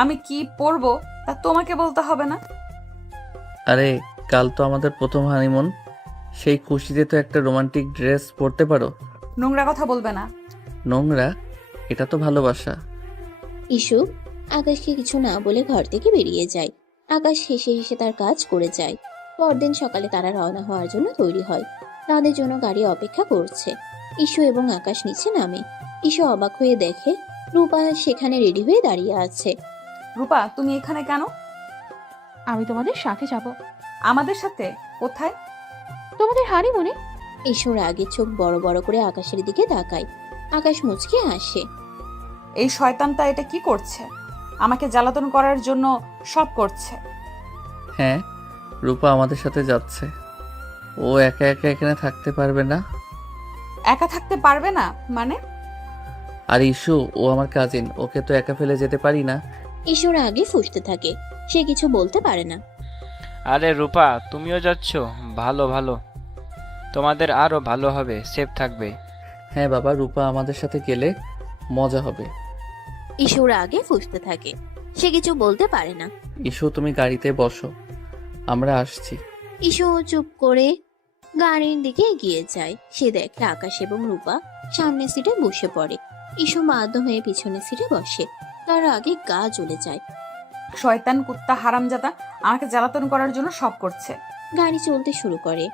আমি কি পরবো তা তোমাকে বলতে হবে না। আরে কাল তো আমাদের প্রথম হানিমুন, সেই খুশিতে তো একটা রোমান্টিক ড্রেস পরতে পারো। নোংরা কথা বলবে না। নোংরা? এটা তো ভালোবাসা। ইসু আকাশকে কিছু না বলে ঘর থেকে বেরিয়ে যায়। আকাশ হেসে হেসে তার কাজ করে যায়। পরদিন সকালে তারা রওনা হওয়ার জন্য তৈরি হয়। তাদের জন্য গাড়ি অপেক্ষা করছে। ইসু এবং আকাশ নিচে নামে। ইসু অবাক হয়ে দেখে রূপা সেখানে রেডি হয়ে দাঁড়িয়ে আছে। রূপা, তুমি এখানে কেন? আমি তোমাদের সাথে যাব। আমাদের সাথে? কোথায়? তোমাদের হানিমুনে। ইসুর আগে চোখ বড় বড় করে আকাশের দিকে তাকায়। আকাশ মুচকে হাসে। এই শয়তানটা এটা কি করছে? আমাকে জ্বালাতন করার জন্য সব করছে। হ্যাঁ, রূপা আমাদের সাথে যাচ্ছে। ও একা একা এখানে থাকতে পারবে না। একা থাকতে পারবে না মানে? আর ইস্যু, ও আমার কাজিন, ওকে তো একা ফেলে যেতে পারি না। ইসুর আগে ফুঁসতে থাকে। সে কিছু বলতে পারে না। আরে রূপা, তুমিও যাচ্ছ? ভালো ভালো, তোমাদের আরো ভালো হবে, সেফ থাকবে। হ্যাঁ বাবা, রূপা আমাদের সাথে গেলে মজা হবে। ইসুর আগে ফুঁসতে থাকে। সে কিছু বলতে পারে না। ইস্যু, তুমি গাড়িতে বসো, আমরা আসছি। ইসু চুপ করে গাড়ির দিকে এগিয়ে যায়। সে দেখে আকাশ এবং রূপা সামনের সিটে বসে পড়ে। ইসু বাধ্য হয়ে পিছনের সিটে বসে। তার আগে গা জ্বলে যায়। শয়তান কুত্তা হারামজাদা আমাকে জ্বালাতন করার জন্য সব করছে। গাড়ি চলতে শুরু করে।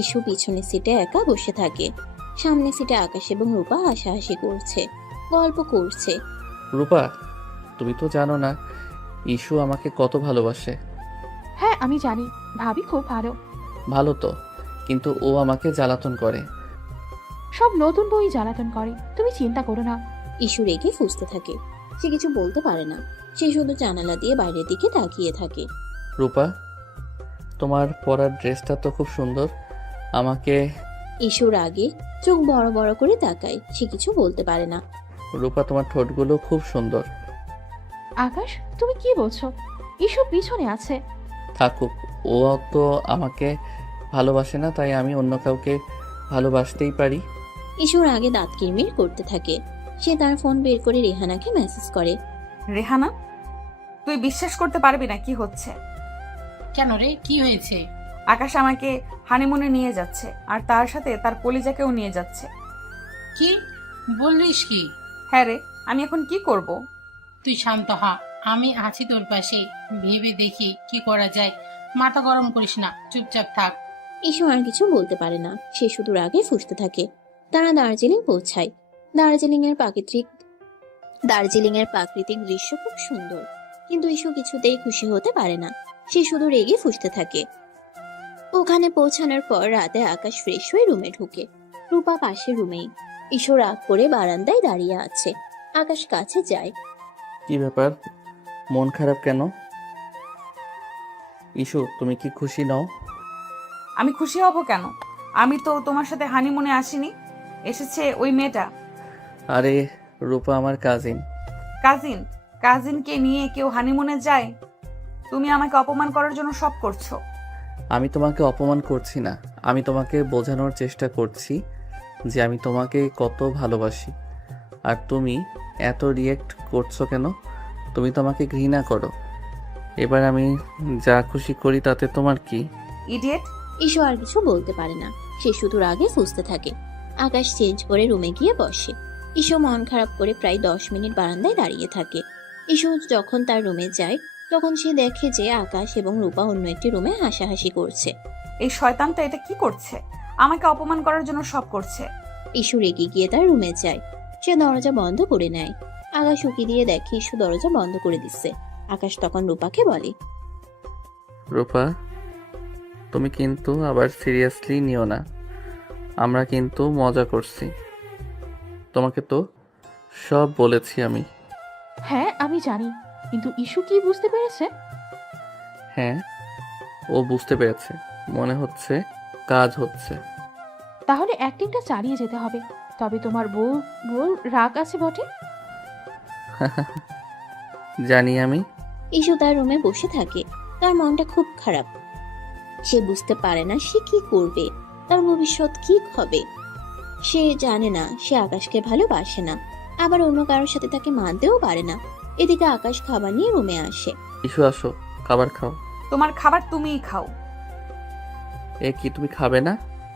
ইসু পিছনের সিটে একা বসে থাকে। সামনের সিটে আকাশ এবং রূপা হাসাহাসি করছে, গল্প করছে। রূপা, তুমি তো জানো না ইস্যু আমাকে কত ভালোবাসে। হ্যাঁ আমি জানি, ভাবি খুব ভালো। ভালো তো, কিন্তু ও আমাকে জ্বালাতন করে। সব নতুন বই জ্বালাতন করে, তুমি চিন্তা করো না। ইসু রেগে ফুঁসতে থাকে। সে কিছু বলতে পারে না। সে শুধু জানালা দিয়ে বাইরের দিকে তাকিয়ে থাকে। রূপা, তোমার পরার ড্রেসটা তো খুব সুন্দর। আমাকে। ইসুর আগে চোখ বড় বড় করে তাকায়। সে কিছু বলতে পারে না। রূপা, তোমার ঠোঁটগুলো খুব সুন্দর। আকাশ, তুমি কি বলছো? ইসু পিছনে আছে। থাকুক, ও তো আমাকে ভালোবাসে না, তাই আমি অন্য কাউকে ভালোবাসতেই পারি। ইসুর আগে দাঁত কিরমির করতে থাকে। সে তার ফোন বের করে রেহানাকে মেসেজ করে। রেহানা, তুই বিশ্বাস করতে পারবি না কি হচ্ছে। কেন রে, কি হয়েছে? আকাশ আমাকে হানিমুনে নিয়ে যাচ্ছে, আর তার সাথে তার কলিজাকেও নিয়ে যাচ্ছে। কি বললিস কি? হ্যাঁ রে, আমি এখন কি করব? তুই শান্ত হ, আমি আছি তোর পাশে। ভেবে দেখি কি করা যায়। মাথা গরম করিস না, চুপচাপ থাক। ইসু আর কিছু বলতে পারে না। সে শুধু রাগে ফুঁসতে থাকে। তারা দার্জিলিং পৌঁছায়। দার্জিলিং এর প্রাকৃতিক দৃশ্য খুব সুন্দর, কিন্তু ইসু কিছুতেই খুশি হতে পারে না। সে শুধু রেগে ফুঁসতে থাকে। ওখানে পৌঁছানোর পর রাতে আকাশ ফ্রেশ হয়ে রুমে ঢুকে। রূপা পাশের রুমেই। ইসু রাগ করে বারান্দায় দাঁড়িয়ে আছে। আকাশ কাছে যায়। কি ব্যাপার, মন খারাপ কেন? ইস্যু, তুমি কি খুশি নও? আমি খুশি হব কেন? আমি তো তোমার সাথে হানিমুনে আসিনি, এসেছে ওই মেয়েটা। আরে রূপা আমার কাজিন। কাজিন? কাজিনকে নিয়ে কেউ হানিমুনে যায়? তুমি আমাকে অপমান করার জন্য সব করছো। আমি তোমাকে অপমান করছি না, আমি তোমাকে বোঝানোর চেষ্টা করছি যে আমি তোমাকে কত ভালোবাসি। আর তুমি এত রিয়েক্ট করছো কেন? তুমি তো আমাকে ঘৃণা করো। এবার আমি যা খুশি করি তাতে তোমার কি? ইডিয়েট। ঈশু আর কিছু বলতে পারে না, সে শুধু রাগে ফুঁসতে থাকে। আকাশ চেঞ্জ করে রুমে গিয়ে বসে। ঈশু মন খারাপ করে প্রায় 10 মিনিট বারান্দায় দাঁড়িয়ে থাকে। ঈশু যখন তার রুমে যায় তখন সে দেখে যে আকাশ এবং রূপা অন্য একটি রুমে হাসাহাসি করছে। এই শয়তানটা এটা কি করছে? আমাকে অপমান করার জন্য সব করছে। ঈশু রেগে গিয়ে তার রুমে যায়। সে দরজা বন্ধ করে নেয়। আকাশ উকি দিয়ে দেখে ঈশু দরজা বন্ধ করে দিচ্ছে। আকাশ তখন রূপাকে বলে, রূপা, তুমি কিন্তু আবার সিরিয়াসলি নিও না, আমরা কিন্তু মজা করছি। তোমাকে তো সব বলেছি আমি। হ্যাঁ আমি জানি, কিন্তু ইস্যু কি বুঝতে পেরেছে? হ্যাঁ, ও বুঝতে পেরেছে। মনে হচ্ছে কাজ হচ্ছে। তাহলে অ্যাক্টিংটা চালিয়ে যেতে হবে। তবে তোমার বউ বউ রাগ আছে বটে। জানি আমি। ঈশু তার রুমে বসে থাকে। তার মনটা খুব খারাপ। সে বুঝতে পারে না সে কি করবে, তার ভবিষ্যৎ কি হবে। সে জানে না সে আকাশকে ভালোবাসে না, আবার অন্য কারোর সাথে তাকে মানতেও পারে না। এদিকে আকাশ খাবার নিয়ে রুমে আসে। ইস্যু আসো, খাবার খাও। তোমার খাবার তুমিই খাও। এ কি, তুমি খাবে না?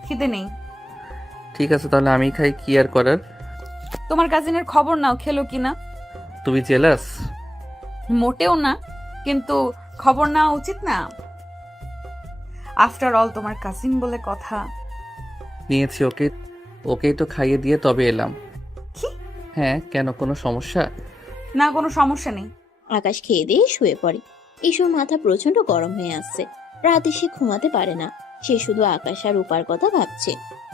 খিদে নেই। ঠিক আছে, তাহলে আমি খাই, কি আর করার। তোমার কাজিনের খবর নাও, খেলো কিনা। তুমি জেলাস? মোটেও না, কিন্তু খবর নেওয়া উচিত না? আফটার অল তোমার কাজিন বলে কথা। নিয়েছি, ওকেই তো খাইয়ে দিয়ে তবে এলাম। কি? হ্যাঁ, কেন, কোনো সমস্যা? না, কোনো সমস্যা নেই। আকাশ খেয়ে দিয়ে শুয়ে পড়ে। ঈশুর মাথা প্রচন্ড গরম হয়ে আসছে। রাতে সে ঘুমাতে পারে না। সে শুধু আকাশ আর রূপার কথা ভাবছে।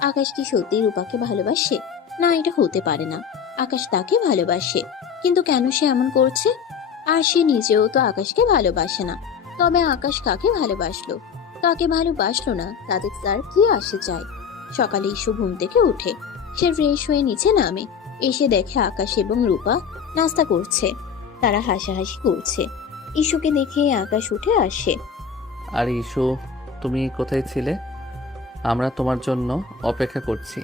আকাশ কি সত্যি রূপাকে ভালোবাসে? না, এটা হতে পারে না। আকাশ তাকে ভালোবাসে, কিন্তু কেন সে এমন করছে? আর সে নিজেও তো আকাশকে ভালোবাসে না। তবে আকাশ কাকে ভালোবাসলো, কাকে ভালোবাসলো না, তাতে তার কি আসে যায়? সকালে ঈশু ঘুম থেকে উঠে। সে ফ্রেশ হয়ে নিচে নামে। এসে দেখে আকাশ এবং রূপা নাস্তা করছে। তারা হাসাহাসি করছে। ঈশুকে দেখে আকাশ উঠে আসে। আর ইস্যু, তুমি কোথায় ছিলে? আমরা তোমার জন্য অপেক্ষা করছি।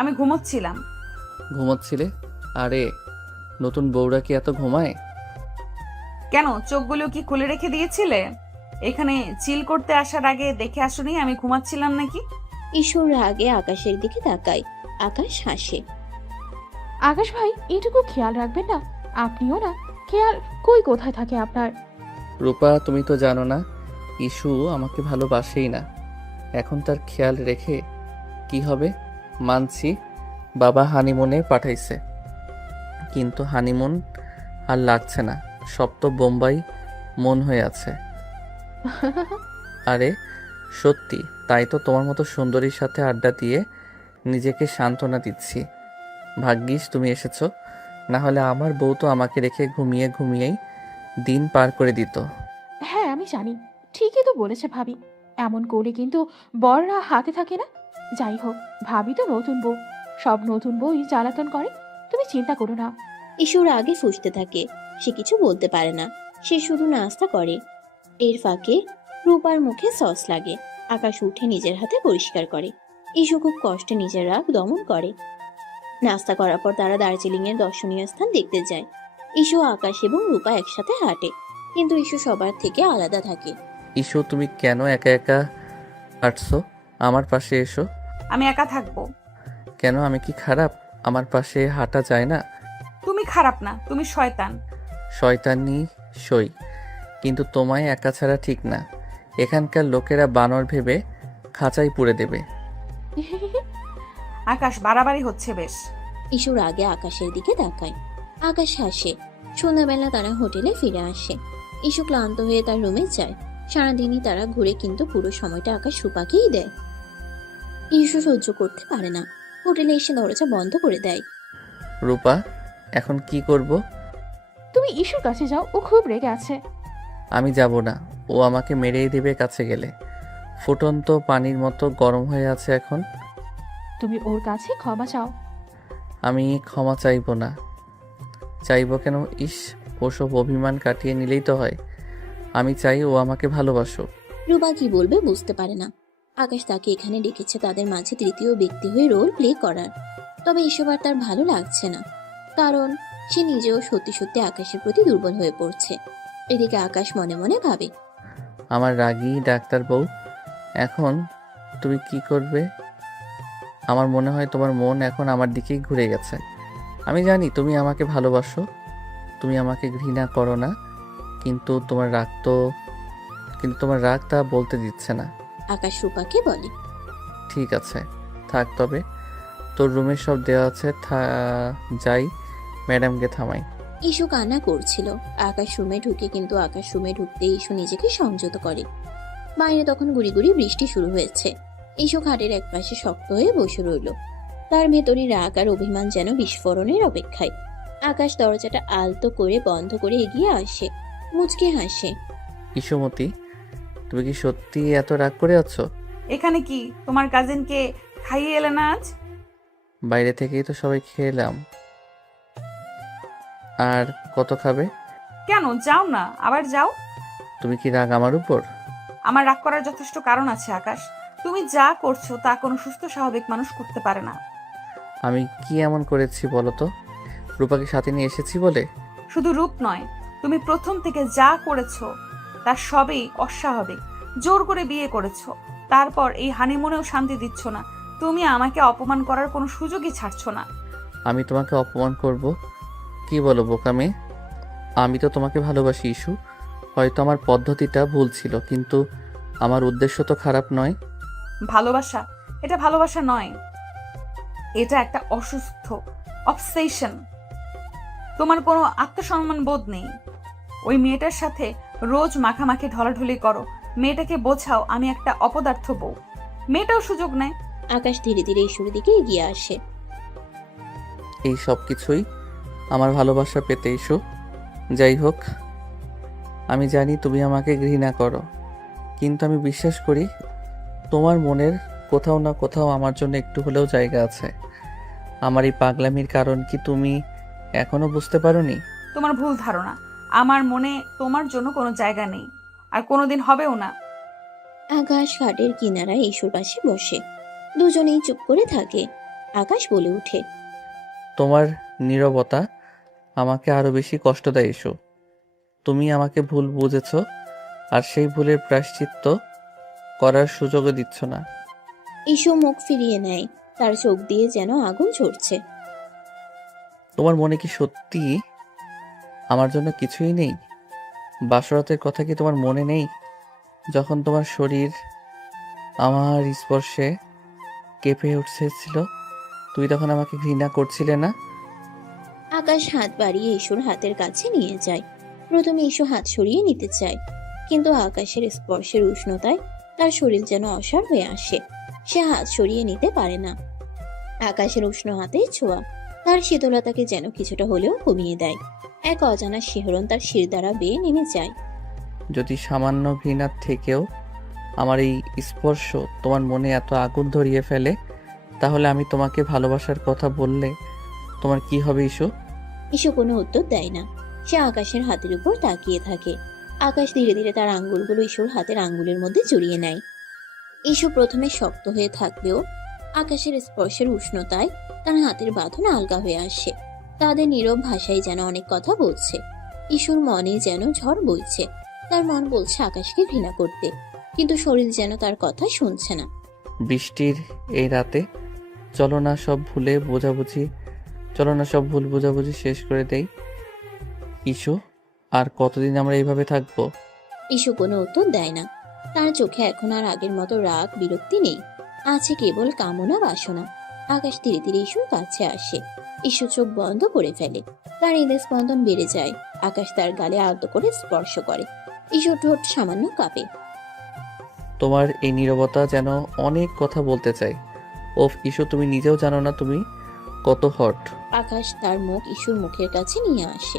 আমি ঘুমোচ্ছিলাম। ঘুমোচ্ছিলে? আরে, নতুন বউরা কি এত ঘুমায়? কেন, চোখগুলো কি খুলে রেখে দিয়েছিলে? এখানে চিল করতে আসার আগে দেখে আসোনি আমি ঘুমাচ্ছিলাম নাকি? ঈশুর রাগে আকাশের দিকে তাকায়। আকাশ হাসে। আকাশ ভাই, এটুকু খেয়াল রাখবেন না? আপনিও না, খেয়াল কোথায় থাকে আপনার? রূপা, তুমি তো জানো না ইস্যু আমাকে ভালোবাসেই না। এখন তার খেয়াল রেখে কি হবে? মানছি, বাবা হানিমুনে পাঠাইছে, কিন্তু হানিমুন আর লাগছে না। সব তো বোম্বাই মন হয়ে আছে। আরে সত্যি, তাই তো তোমার মতো সুন্দরীর সাথে আড্ডা দিয়ে নিজেকে সান্ত্বনা দিচ্ছি। ভাগ্যিস তুমি এসেছো, না হলে আমার বউ তো আমাকে রেখে ঘুমিয়েই দিন পার করে দিত। হ্যাঁ আমি জানি, ঠিকই তো বলেছে ভাবি। এমন করলে কিন্তু বররা হাতে থাকে না। যাই হোক, ভাবি তো নতুন বউ, সব নতুন বউই জ্বালাতন করে। তুমি চিন্তা করো না। ঈশুর আগে ফুঁসতে থাকে। সে কিছু বলতে পারে না, সে শুধু নাস্তা করে। এর ফাঁকে রূপার মুখে সস লাগে। আকাশ উঠে নিজের হাতে পরিষ্কার করে। ঈশু খুব কষ্টে নিজের রাগ দমন করে। নাস্তা করার পর তারা দার্জিলিং এর দর্শনীয় স্থান দেখতে যায়। ঈশু, আকাশ এবং রূপা একসাথে হাঁটে, কিন্তু ঈশু সবার থেকে আলাদা থাকে। ইস্যু, তুমি কেন একা একা হাঁটছো? আমার পাশে এসো। আমি একা থাকবো কেন, আমি কি খারাপ? আমার পাশে হাঁটা যায় না? তুমি খারাপ না, তুমি শয়তান। শয়তানি সই, কিন্তু তোমায় একা ছাড়া ঠিক না। এখানকার লোকেরা বানর ভেবে খাঁচাই পুড়ে দেবে। আকাশ, বাড়াবাড়ি হচ্ছে বেশ। ঈশুর আগে আকাশের দিকে তাকায়। আকাশ হাসে। সন্ধ্যাবেলা তারা হোটেলে ফিরে আসে। ঈশু ক্লান্ত হয়ে তার রুমে যায়। সারাদিনই তারা ঘুরে, কিন্তু পুরো সময়টা আকাশ রূপাকেই দেয়। ঈশু সহ্য করতে পারে না। হোটেলে এসে দরজা বন্ধ করে দেয়। রূপা, এখন কি করব? তুমি ইস্যুর কাছে যাও, ও খুব রেগে আছে। আমি যাব না, ও আমাকে মেরেই দেবে কাছে গেলে। ফুটন্ত পানির মতো গরম হয়ে আছে এখন। তুমি ওর কাছে ক্ষমা চাও। আমি ক্ষমা চাইবো না। চাইবো কেন? ইস, ওসব অভিমান কাটিয়ে নিলেই তো হয়। আমি চাই ও আমাকে ভালোবাসুক। রূপা কি বলবে বুঝতে পারে না। আকাশ তাকে এখানে ডেকেছে তাদের মাঝে তৃতীয় ব্যক্তি হয়ে রোল প্লে করার। তবে এসব আর তার ভালো লাগছে না, কারণ সে নিজেও সত্যি সত্যি আকাশের প্রতি দুর্বল হয়ে পড়ছে। এদিকে আকাশ মনে মনে ভাবে, আমার রাগী ডাক্তার বউ, এখন তুমি কি করবে? আমার মনে হয় তোমার মন এখন আমার দিকেই ঘুরে গেছে। আমি জানি তুমি আমাকে ভালোবাসো, তুমি আমাকে ঘৃণা করো না, কিন্তু তোমার রাগ তা বলতে দিচ্ছে না। আকাশ রূপাকে বলে, ঠিক আছে, থাক তবে। তোর রুমে সব দেওয়া আছে, যাই ম্যাডামকে থামাই। ইস্যু কান্না করছিল। আকাশ রুমে ঢুকে, কিন্তু আকাশ রুমে ঢুকতে ইস্যু নিজেকে সংযত করে। বাইরে তখন গুড়ি গুড়ি বৃষ্টি শুরু হয়েছে। ইস্যু খাটের একপাশে শক্ত হয়ে বসে রইল। তার ভেতরে রাগ আর অভিমান যেন বিস্ফোরণের অপেক্ষায়। আকাশ দরজাটা আলতো করে বন্ধ করে এগিয়ে আসে, মুচকে হাসে। ইসুমতি, তুমি কি সত্যি এত রাগ করে আছো? এখানে কি তোমার কাজিনকে খাইয়ে এলে না আজ? বাইরে থেকেই তো সবাই খেলাম। আর কত খাবে? কেন যাও না, আবার যাও। তুমি কি রাগ আমার উপর? আমার রাগ করার যথেষ্ট কারণ আছে আকাশ। তুমি যা করছো তা কোনো সুস্থ স্বাভাবিক মানুষ করতে পারে না। আমি কি এমন করেছি বলো তো? রূপাকে সাথে নিয়ে এসেছি বলে? শুধু রূপ নয়, তুমি প্রথম থেকে যা করেছো তার সবই অস্বাভাবিক। জোর করে বিয়ে করেছো, তারপর এই হানিমুনেও শান্তি দিচ্ছ না। তুমি আমাকে অপমান করার কোনো সুযোগই ছাড়ছো না। আমি তোমাকে অপমান করব? কি বলো বোকা মেয়ে? আমি তো তোমাকে ভালোবাসি ইস্যু। হয়তো আমার পদ্ধতিটা ভুল ছিল, কিন্তু আমার উদ্দেশ্য তো খারাপ নয়। ভালোবাসা, এটা ভালোবাসা নয়, এটা একটা অসুস্থ অবসেশন। তোমার কোনো আত্মসম্মান বোধ নেই। ওই মেয়েটার সাথে রোজ মাখামাখি ঢলাঢলি করো। মেয়েটাকে বোঝাও আমি একটা অপদার্থ বউ। মেয়েটাও সুযোগ নেয়। আকাশ ধীরে ধীরে ইস্যুর দিকে এগিয়ে আসে। এই সব কিছুই আমার ভালোবাসা পেতে ইস্যু। যাই হোক, আমি জানি তুমি আমাকে ঘৃণা করো, কিন্তু আমি বিশ্বাস করি তোমার মনের কোথাও না কোথাও আমার জন্য একটু হলেও জায়গা আছে। আমার এই পাগলামির কারণ কি তুমি এখনো বুঝতে পারোনি? তোমার ভুল ধারণা। আমার মনে তোমার জন্য কোনো জায়গা নেই, আর কোনোদিন হবেও না। আকাশ খাটের কিনারায় ইস্যুর পাশে বসে। দুজনেই চুপ করে থাকে। আকাশ বলে ওঠে, তোমার নীরবতা আমাকে আরো বেশি কষ্ট দেয় ইস্যু। তুমি আমাকে ভুল বুঝেছো, আর সেই ভুলের প্রায়শ্চিত্ত করার সুযোগও দিচ্ছ না। ইস্যু মুখ ফিরিয়ে নেয়। তার চোখ দিয়ে যেন আগুন ঝরছে। তোমার মনে কি সত্যি আমার জন্য কিছুই নেই? বাসরাতের কথা কি তোমার মনে নেই? যখন তোমার শরীর আমার স্পর্শে কেঁপে উঠেছিল, তুমি তখন আমাকে ঘৃণা করছিলে না? আকাশ হাত বাড়িয়ে ইস্যুর হাতের কাছে নিয়ে যায়। প্রথমে ইস্যু হাত সরিয়ে নিতে চায়, কিন্তু আকাশের স্পর্শের উষ্ণতায় তার শরীর যেন অসাড় হয়ে আসে। সে হাত সরিয়ে নিতে পারে না। আকাশের উষ্ণ হাতের ছোঁয়া তার শীতলতাকে যেন কিছুটা হলেও কমিয়ে দেয়। এক অজানা শিহরণ তার শির দ্বারা বেয়ে নেমে যায়। যদি সামান্য ঘৃণার থেকেও আমার এই স্পর্শ তোমার মনে এত আগুন ধরিয়ে ফেলে, তাহলে আমি তোমাকে ভালোবাসার কথা বললে তোমার কি হবে ইস্যু? ইস্যু কোনো উত্তর দেয় না। সে আকাশের হাতের উপর তাকিয়ে থাকে। আকাশ ধীরে ধীরে তার আঙ্গুলগুলো ইস্যুর হাতের আঙ্গুলের মধ্যে জড়িয়ে নেয়। ইস্যু প্রথমে শক্ত হয়ে থাকলেও আকাশের স্পর্শের উষ্ণতায় তার হাতের বাঁধন আলগা হয়ে আসে। তাদের নীরব ভাষায় যেন অনেক কথা বলছে। ইস্যুর মনে যেন ঝড় বইছে। তার মন বলছে আকাশকে ঘৃণা করতে, কিন্তু শরীর যেন তার কথা শুনছে না। বৃষ্টির এই রাতে চলো না সব ভুল বোঝাবুঝি শেষ করে দেই ইস্যু। আর কতদিন আমরা এইভাবে থাকবো? ইস্যু কোনো উত্তর দেয় না। তার চোখে এখন আর আগের মতো রাগ বিরক্তি নেই, আছে কেবল কামনা বাসনা। আকাশ ধীরে ধীরে ইস্যুর কাছে আসে। ইস্যু চোখ বন্ধ করে ফেলে। তার হৃদয় স্পন্দন বেড়ে যায়। আকাশ তার গালে আলতো করে স্পর্শ করে। ইস্যুর ঠোঁট সামান্য কাঁপে। তোমার এই নীরবতা যেন অনেক কথা বলতে চাই। ওফ ইস্যু, তুমি নিজেও জানো না তুমি কত হট। আকাশ তার মুখ ইস্যুর মুখের কাছে নিয়ে আসে।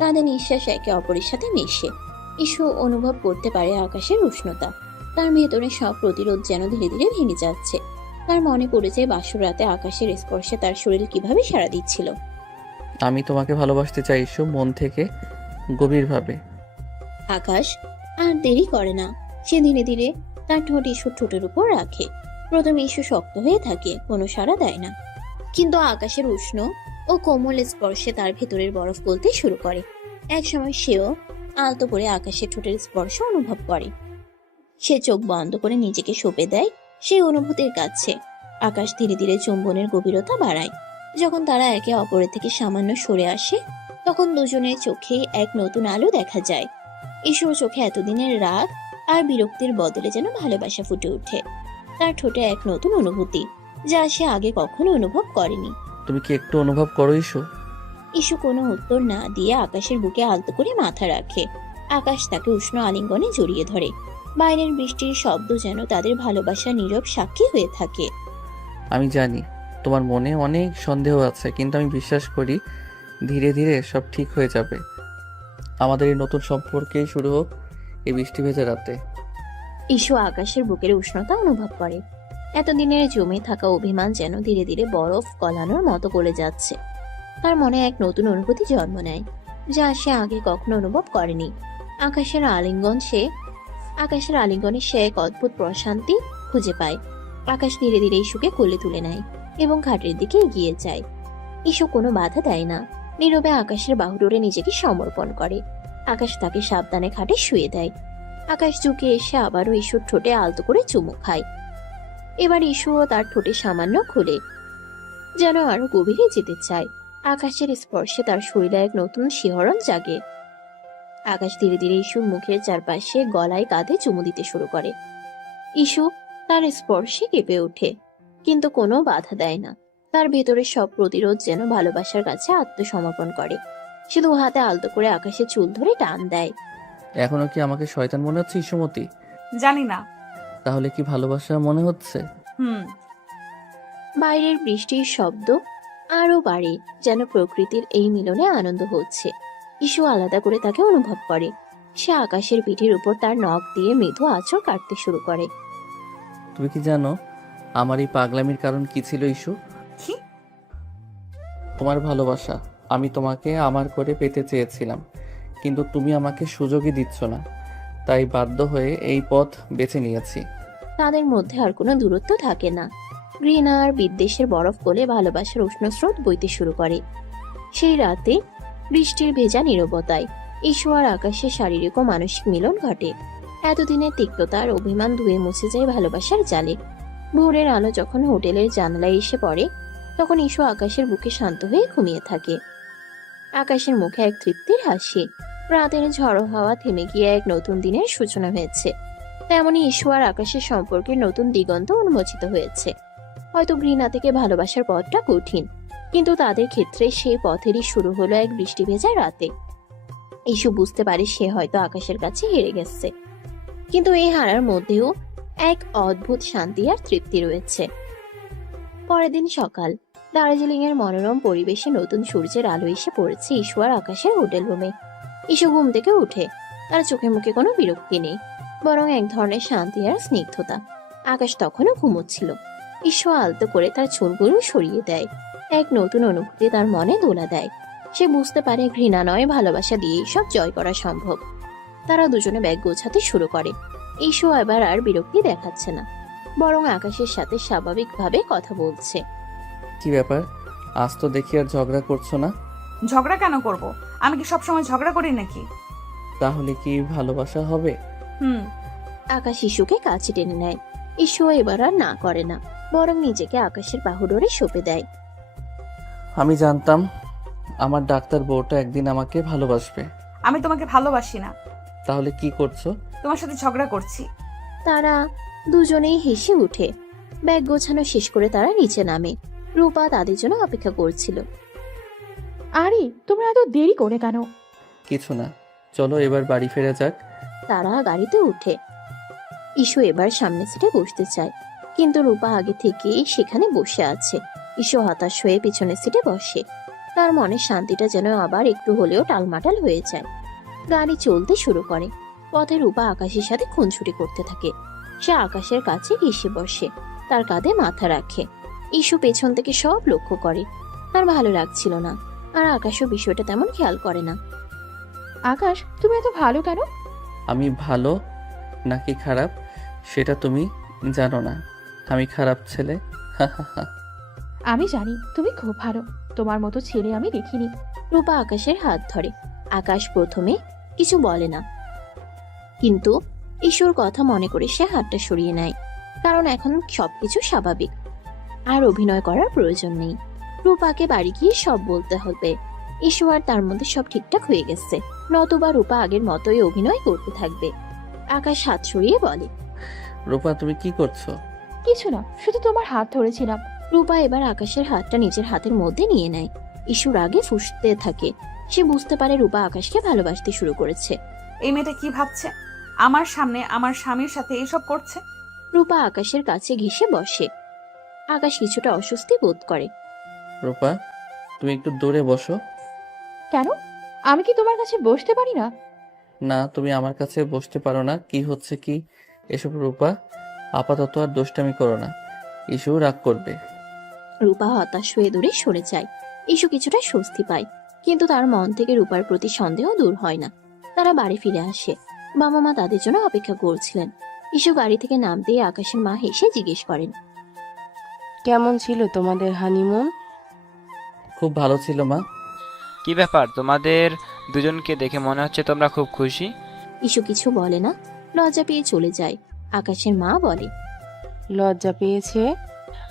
তাদের নিঃশ্বাস একে অপরের সাথে মেশে। ইস্যু অনুভব করতে পারে আকাশের উষ্ণতা। তার ভেতরে সব প্রতিরোধ যেন ধীরে ধীরে ভেঙে যাচ্ছে। তার মনে পড়ে যায় বাসর রাতে আকাশের স্পর্শে তার শরীর কিভাবে সাড়া দিচ্ছিল। আমি তোমাকে ভালোবাসতে চাই ইস্যু, মন থেকে, গভীরভাবে। আকাশ আর দেরি করে না। সে ধীরে ধীরে তার ঠোঁট ইস্যুর ঠোঁটের উপর রাখে। প্রথমে ইস্যু শক্ত হয়ে থাকে, কোনো সাড়া দেয় না। কিন্তু আকাশের উষ্ণ ও কোমল স্পর্শে তার ভেতরের বরফ গলতে শুরু করে। একসময় সেও আলতো করে আকাশের ঠোঁটের স্পর্শ অনুভব করে। সে চোখ বন্ধ করে নিজেকে সঁপে দেয় সেই অনুভূতির কাছে। আকাশ ধীরে ধীরে চুম্বনের গভীরতা বাড়ায়। যখন তারা একে অপরের থেকে সামান্য সরে আসে, তখন দুজনের চোখে এক নতুন আলো দেখা যায়। ঈশ্বর চোখে এতদিনের রাগ আর বিরক্তির বদলে যেন ভালোবাসা ফুটে ওঠে। তার ঠোঁটে এক নতুন অনুভূতি, যা সে আগে কখনো অনুভব করেনি। তুমি কি একটু অনুভব করো ইস্যু? ইস্যু কোনো উত্তর না দিয়ে আকাশের বুকে আলতো করে মাথা রাখে। আকাশ তাকে উষ্ণ আলিঙ্গনে জড়িয়ে ধরে। বাইরের বৃষ্টির শব্দ যেন তাদের ভালোবাসার নীরব সাক্ষী হয়ে থাকে। আমি জানি তোমার মনে অনেক সন্দেহ আছে, কিন্তু আমি বিশ্বাস করি ধীরে ধীরে সব ঠিক হয়ে যাবে। আমাদের এই নতুন সম্পর্কেই শুরু হোক এই বৃষ্টি ভেজা রাতে। ইস্যু আকাশের বুকের উষ্ণতা অনুভব করে। এতদিনের জমে থাকা অভিমান যেন ধীরে ধীরে বরফ গলানোর মতো গলে যাচ্ছে। তার মনে এক নতুন অনুভূতি জন্ম নেয়, যা সে আগে কখনো অনুভব করেনি। আকাশের আলিঙ্গনে সে এক অদ্ভুত প্রশান্তি খুঁজে পায়। আকাশ ধীরে ধীরে ইস্যুকে কোলে তুলে নেয় এবং ঘাটের দিকে এগিয়ে যায়। ইস্যু কোনো বাধা দেয় না, নীরবে আকাশের বাহুডোরে নিজেকে সমর্পণ করে। আকাশ তাকে সাবধানে খাটে শুয়ে দেয়। আকাশ ঝুঁকে এসে আবারও ইস্যুর ঠোঁটে আলতো করে চুমু খায়। এবার ইস্যুও তার ঠোঁটে সামান্য খুলে যেন আরো গভীরে যেতে চায়। আকাশের স্পর্শে তার শরীরে এক নতুন শিহরণ জাগে। আকাশ ধীরে ধীরে ইস্যুর মুখের চারপাশে গলায় কাঁধে চুমু দিতে শুরু করে। ইস্যু তার স্পর্শে কেঁপে ওঠে, কিন্তু কোনো বাধা দেয় না। তার ভেতরের সব প্রতিরোধ যেন ভালোবাসার কাছে আত্মসমর্পণ করে। সে দু হাতে আলতো করে আকাশের চুল ধরে টান দেয়। এখনো কি আমাকে শয়তান মনে হচ্ছে ইস্যুমতি? জানি না। তাহলে কি ভালোবাসা মনে হচ্ছে? বাইরের বৃষ্টির শব্দ আরো বাড়ে, যেন প্রকৃতির এই মিলনে আনন্দ হচ্ছে। ইস্যু আলাদা করে তাকে অনুভব করে। সে আকাশের পিঠের উপর তার নখ দিয়ে মৃদু আঁচড় কাটতে শুরু করে। তুমি কি জানো আমার এই পাগলামির কারণ কি ছিল ইস্যু? কি? তোমার ভালোবাসা। আমি তোমাকে আমার করে পেতে চেয়েছিলাম, কিন্তু তুমি আমাকে সুযোগই দিচ্ছ না, তাই বাধ্য হয়ে এই পথ বেছে নিয়েছি। তাদের মধ্যে আর কোনো দূরত্ব থাকে না। ঘৃণা আর বিদ্বেষের বরফ গলে ভালোবাসার উষ্ণ স্রোত বইতে শুরু করে। সেই রাতে বৃষ্টির ভেজা নীরবতায় ইস্যু আর আকাশের শারীরিক ও মানসিক মিলন ঘটে। এতদিনের তিক্ততা আর অভিমান ধুয়ে মুছে যায় ভালোবাসার জালে। ভোরের আলো যখন হোটেলের জানালায় এসে পড়ে, তখন ইস্যু আকাশের বুকে শান্ত হয়ে ঘুমিয়ে থাকে। আকাশের মুখে এক তৃপ্তির হাসি। রাতের ঝড়ো হাওয়া থেমে গিয়ে এক নতুন দিনের সূচনা হয়েছে। তেমনি ইস্যু আর আকাশের সম্পর্কের নতুন দিগন্ত উন্মোচিত হয়েছে। হয়তো ঘৃণা থেকে ভালোবাসার পথটা কঠিন, কিন্তু তাদের ক্ষেত্রে সেই পথেরই শুরু হলো এক বৃষ্টি ভেজা রাতে। ইস্যু বুঝতে পারে সে হয়তো আকাশের কাছে হেরে গেছে, কিন্তু এই হারার মধ্যেও এক অদ্ভুত শান্তি আর তৃপ্তি রয়েছে। পরের দিন সকাল, দার্জিলিং এর মনোরম পরিবেশে নতুন সূর্যের আলো এসে পড়েছে ইস্যু আর আকাশের হোটেল রুমে। ইস্যু ঘুম থেকে উঠে। তার চোখে মুখে কোনো বিরক্তি নেই, বরং এক ধরনের শান্তি আর স্নিগ্ধতা। আকাশ তখনও ঘুমোচ্ছিল। ইস্যু আলতো করে তার চুলগুলো সরিয়ে দেয়। এক নতুন অনুভূতি তার মনে দোলা দেয়। সে বুঝতে পারে ঘৃণা নয়, ভালোবাসা দিয়ে সব জয় করা সম্ভব। তারা দুজনে ব্যাগ গোছাতে শুরু করে। ইস্যু এবার আর বিরক্তি দেখাচ্ছে না, বরং আকাশের সাথে স্বাভাবিকভাবে কথা বলছে। কি ব্যাপার, আজ তো দেখি আর ঝগড়া করছো না? ঝগড়া কেন করব? আমি কি সবসময় ঝগড়া করি নাকি? তাহলে কি ভালোবাসা হবে? আকাশ ইস্যুকে কাছে টেনে নেয়। ইস্যু এবার আর না করে না, বরং নিজেকে আকাশের বাহুডোরে সঁপে দেয়। আমি জানতাম আমার ডাক্তার বউটা একদিন আমাকে ভালোবাসবে। আমি তোমাকে ভালোবাসি না। তাহলে কি করছো? তোমার সাথে ঝগড়া করছি। তারা দুজনেই হেসে উঠে। ব্যাগ গোছানো শেষ করে তারা নিচে নামে। রূপা তাদের জন্য অপেক্ষা করছিল। আরে তোমরা এত দেরি করে কেন? কিছু না, চলো এবার বাড়ি ফেরা যাক। তারা গাড়িতে উঠে। ইস্যু এবার সামনে সিটে বসতে চায়, কিন্তু রূপা আগে থেকেই সেখানে বসে আছে। ইস্যু হতাশ হয়ে পিছনের সিটে বসে। তার মনে শান্তিটা যেন আবার একটু হলেও টালমাটাল হয়ে যায়। গাড়ি চলতে শুরু করে। পথে রূপা আকাশের সাথে খুনছুটি করতে থাকে। সে আকাশের কাছে ঘেঁষে বসে, তার কাঁধে মাথা রাখে। ইস্যু পেছন থেকে সব লক্ষ্য করে। তার ভালো লাগছিল না, আর আকাশও বিষয়টা তেমন খেয়াল করে না। আকাশ, তুমি এত ভালো কেন? আমি ভালো নাকি খারাপ সেটা তুমি জানো না। আমি খারাপ ছেলে। আমি জানি তুমি খুব ভালো, তোমার মতো ছেলে আমি দেখিনি। রূপা আকাশের হাত ধরে। আকাশ প্রথমে কিছু বলে না, কিন্তু ঈশ্বর কথা মনে করে সে হাতটা সরিয়ে নেয়, কারণ এখন সবকিছু স্বাভাবিক, আর অভিনয় করার প্রয়োজন নেই। রূপাকে বাড়ি গিয়ে সব বলতে হবে। ঈশ্বর আর তার মধ্যে সব ঠিকঠাক হয়ে গেছে, নতুবা রূপা আগের মতোই অভিনয় করতে থাকবে। আকাশ হাত সরিয়ে বলে, রূপা তুমি কি করছো? কিছু না, শুধু তোমার হাত ধরেছিলাম। রূপা এবার আকাশের হাতটা নিজের হাতের মধ্যে নিয়ে নেয়। ঈশ্বর আগে ফুঁসতে থাকে। সে বুঝতে পারে রূপা আকাশকে ভালোবাসতে শুরু করেছে। এই মেয়েটা কি ভাবছে? আমার সামনে আমার স্বামীর সাথে এসব করছে। রূপা আকাশের কাছে ঘেঁষে বসে। আকাশ কিছুটা অস্বস্তি বোধ করে। রূপা তুমি একটু দূরে বসো। কেন? আমি কি তোমার কাছে বসতে পারি না? না, তুমি আমার কাছে বসতে পারো না। কি হচ্ছে কি এসব রূপা? আপাতত আর দুষ্টামি করো না, ইস্যু রাগ করবে। রূপা হতাশ হয়ে দূরে সরে যায়। ইস্যু কিছুটা স্বস্তি পায়, কিন্তু তার মন থেকে রূপার প্রতি সন্দেহ দূর হয় না। তারা বাড়ি ফিরে আসে। বাবা মা তাদের জন্য অপেক্ষা করছিলেন। ইস্যু গাড়ি থেকে নামতেই আকাশের মা হেসে জিজ্ঞেস করেন, কেমন ছিল তোমাদের হানিমুন? খুব ভালো ছিল মা। কি ব্যাপার, তোমাদের দুজনকে দেখে মনে হচ্ছে তোমরা খুব খুশি। ইস্যু কিছু বলে না, লজ্জা পেয়ে চলে যায়। আকাশের মা বলে, লজ্জা পেয়েছে?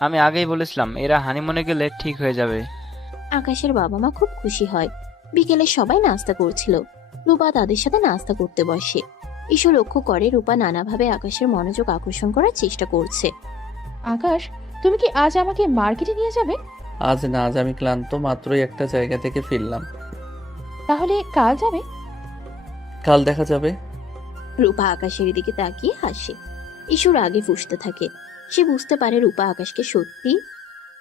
আমি আগেই বলেছিলাম এরা হানিমুনে গেলে ঠিক হয়ে যাবে। আকাশের বাবা মা খুব খুশি হয়। বিকেলে সবাই নাস্তা করছিল। রূপা তাদের সাথে নাস্তা করতে বসে। ইস্যু লক্ষ্য করে রূপা নানাভাবে আকাশের মনোযোগ আকর্ষণ করার চেষ্টা করছে। আকাশ, তুমি কি আজ আমাকে মার্কেটে নিয়ে যাবে? আজ না, আজ আমি ক্লান্ত, মাত্রই একটা জায়গা থেকে ফিরলাম। তাহলে কাল যাবে? কাল দেখা যাবে। রূপা আকাশের দিকে তাকিয়ে হাসে। ইস্যুর আগে ফুঁসতে থাকে। সে বুঝতে পারে রূপা আকাশকে সত্যি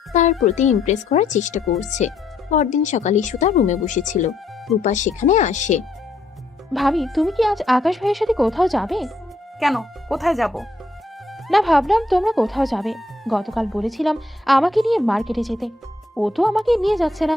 তার প্রতি ইমপ্রেস করার চেষ্টা করছে। পরদিন সকালে ইস্যু তার রুমে বসেছিল। রূপা সেখানে আসে। ভাবি, তুমি কি আজ আকাশ ভাইয়ের সাথে কোথাও যাবে? কেন, কোথায় যাব? না, ভাবলাম তোমরা কোথাও যাবে। গতকাল বলেছিলাম আমাকে নিয়ে মার্কেটে যেতে, ও তো আমাকে নিয়ে যাচ্ছে না।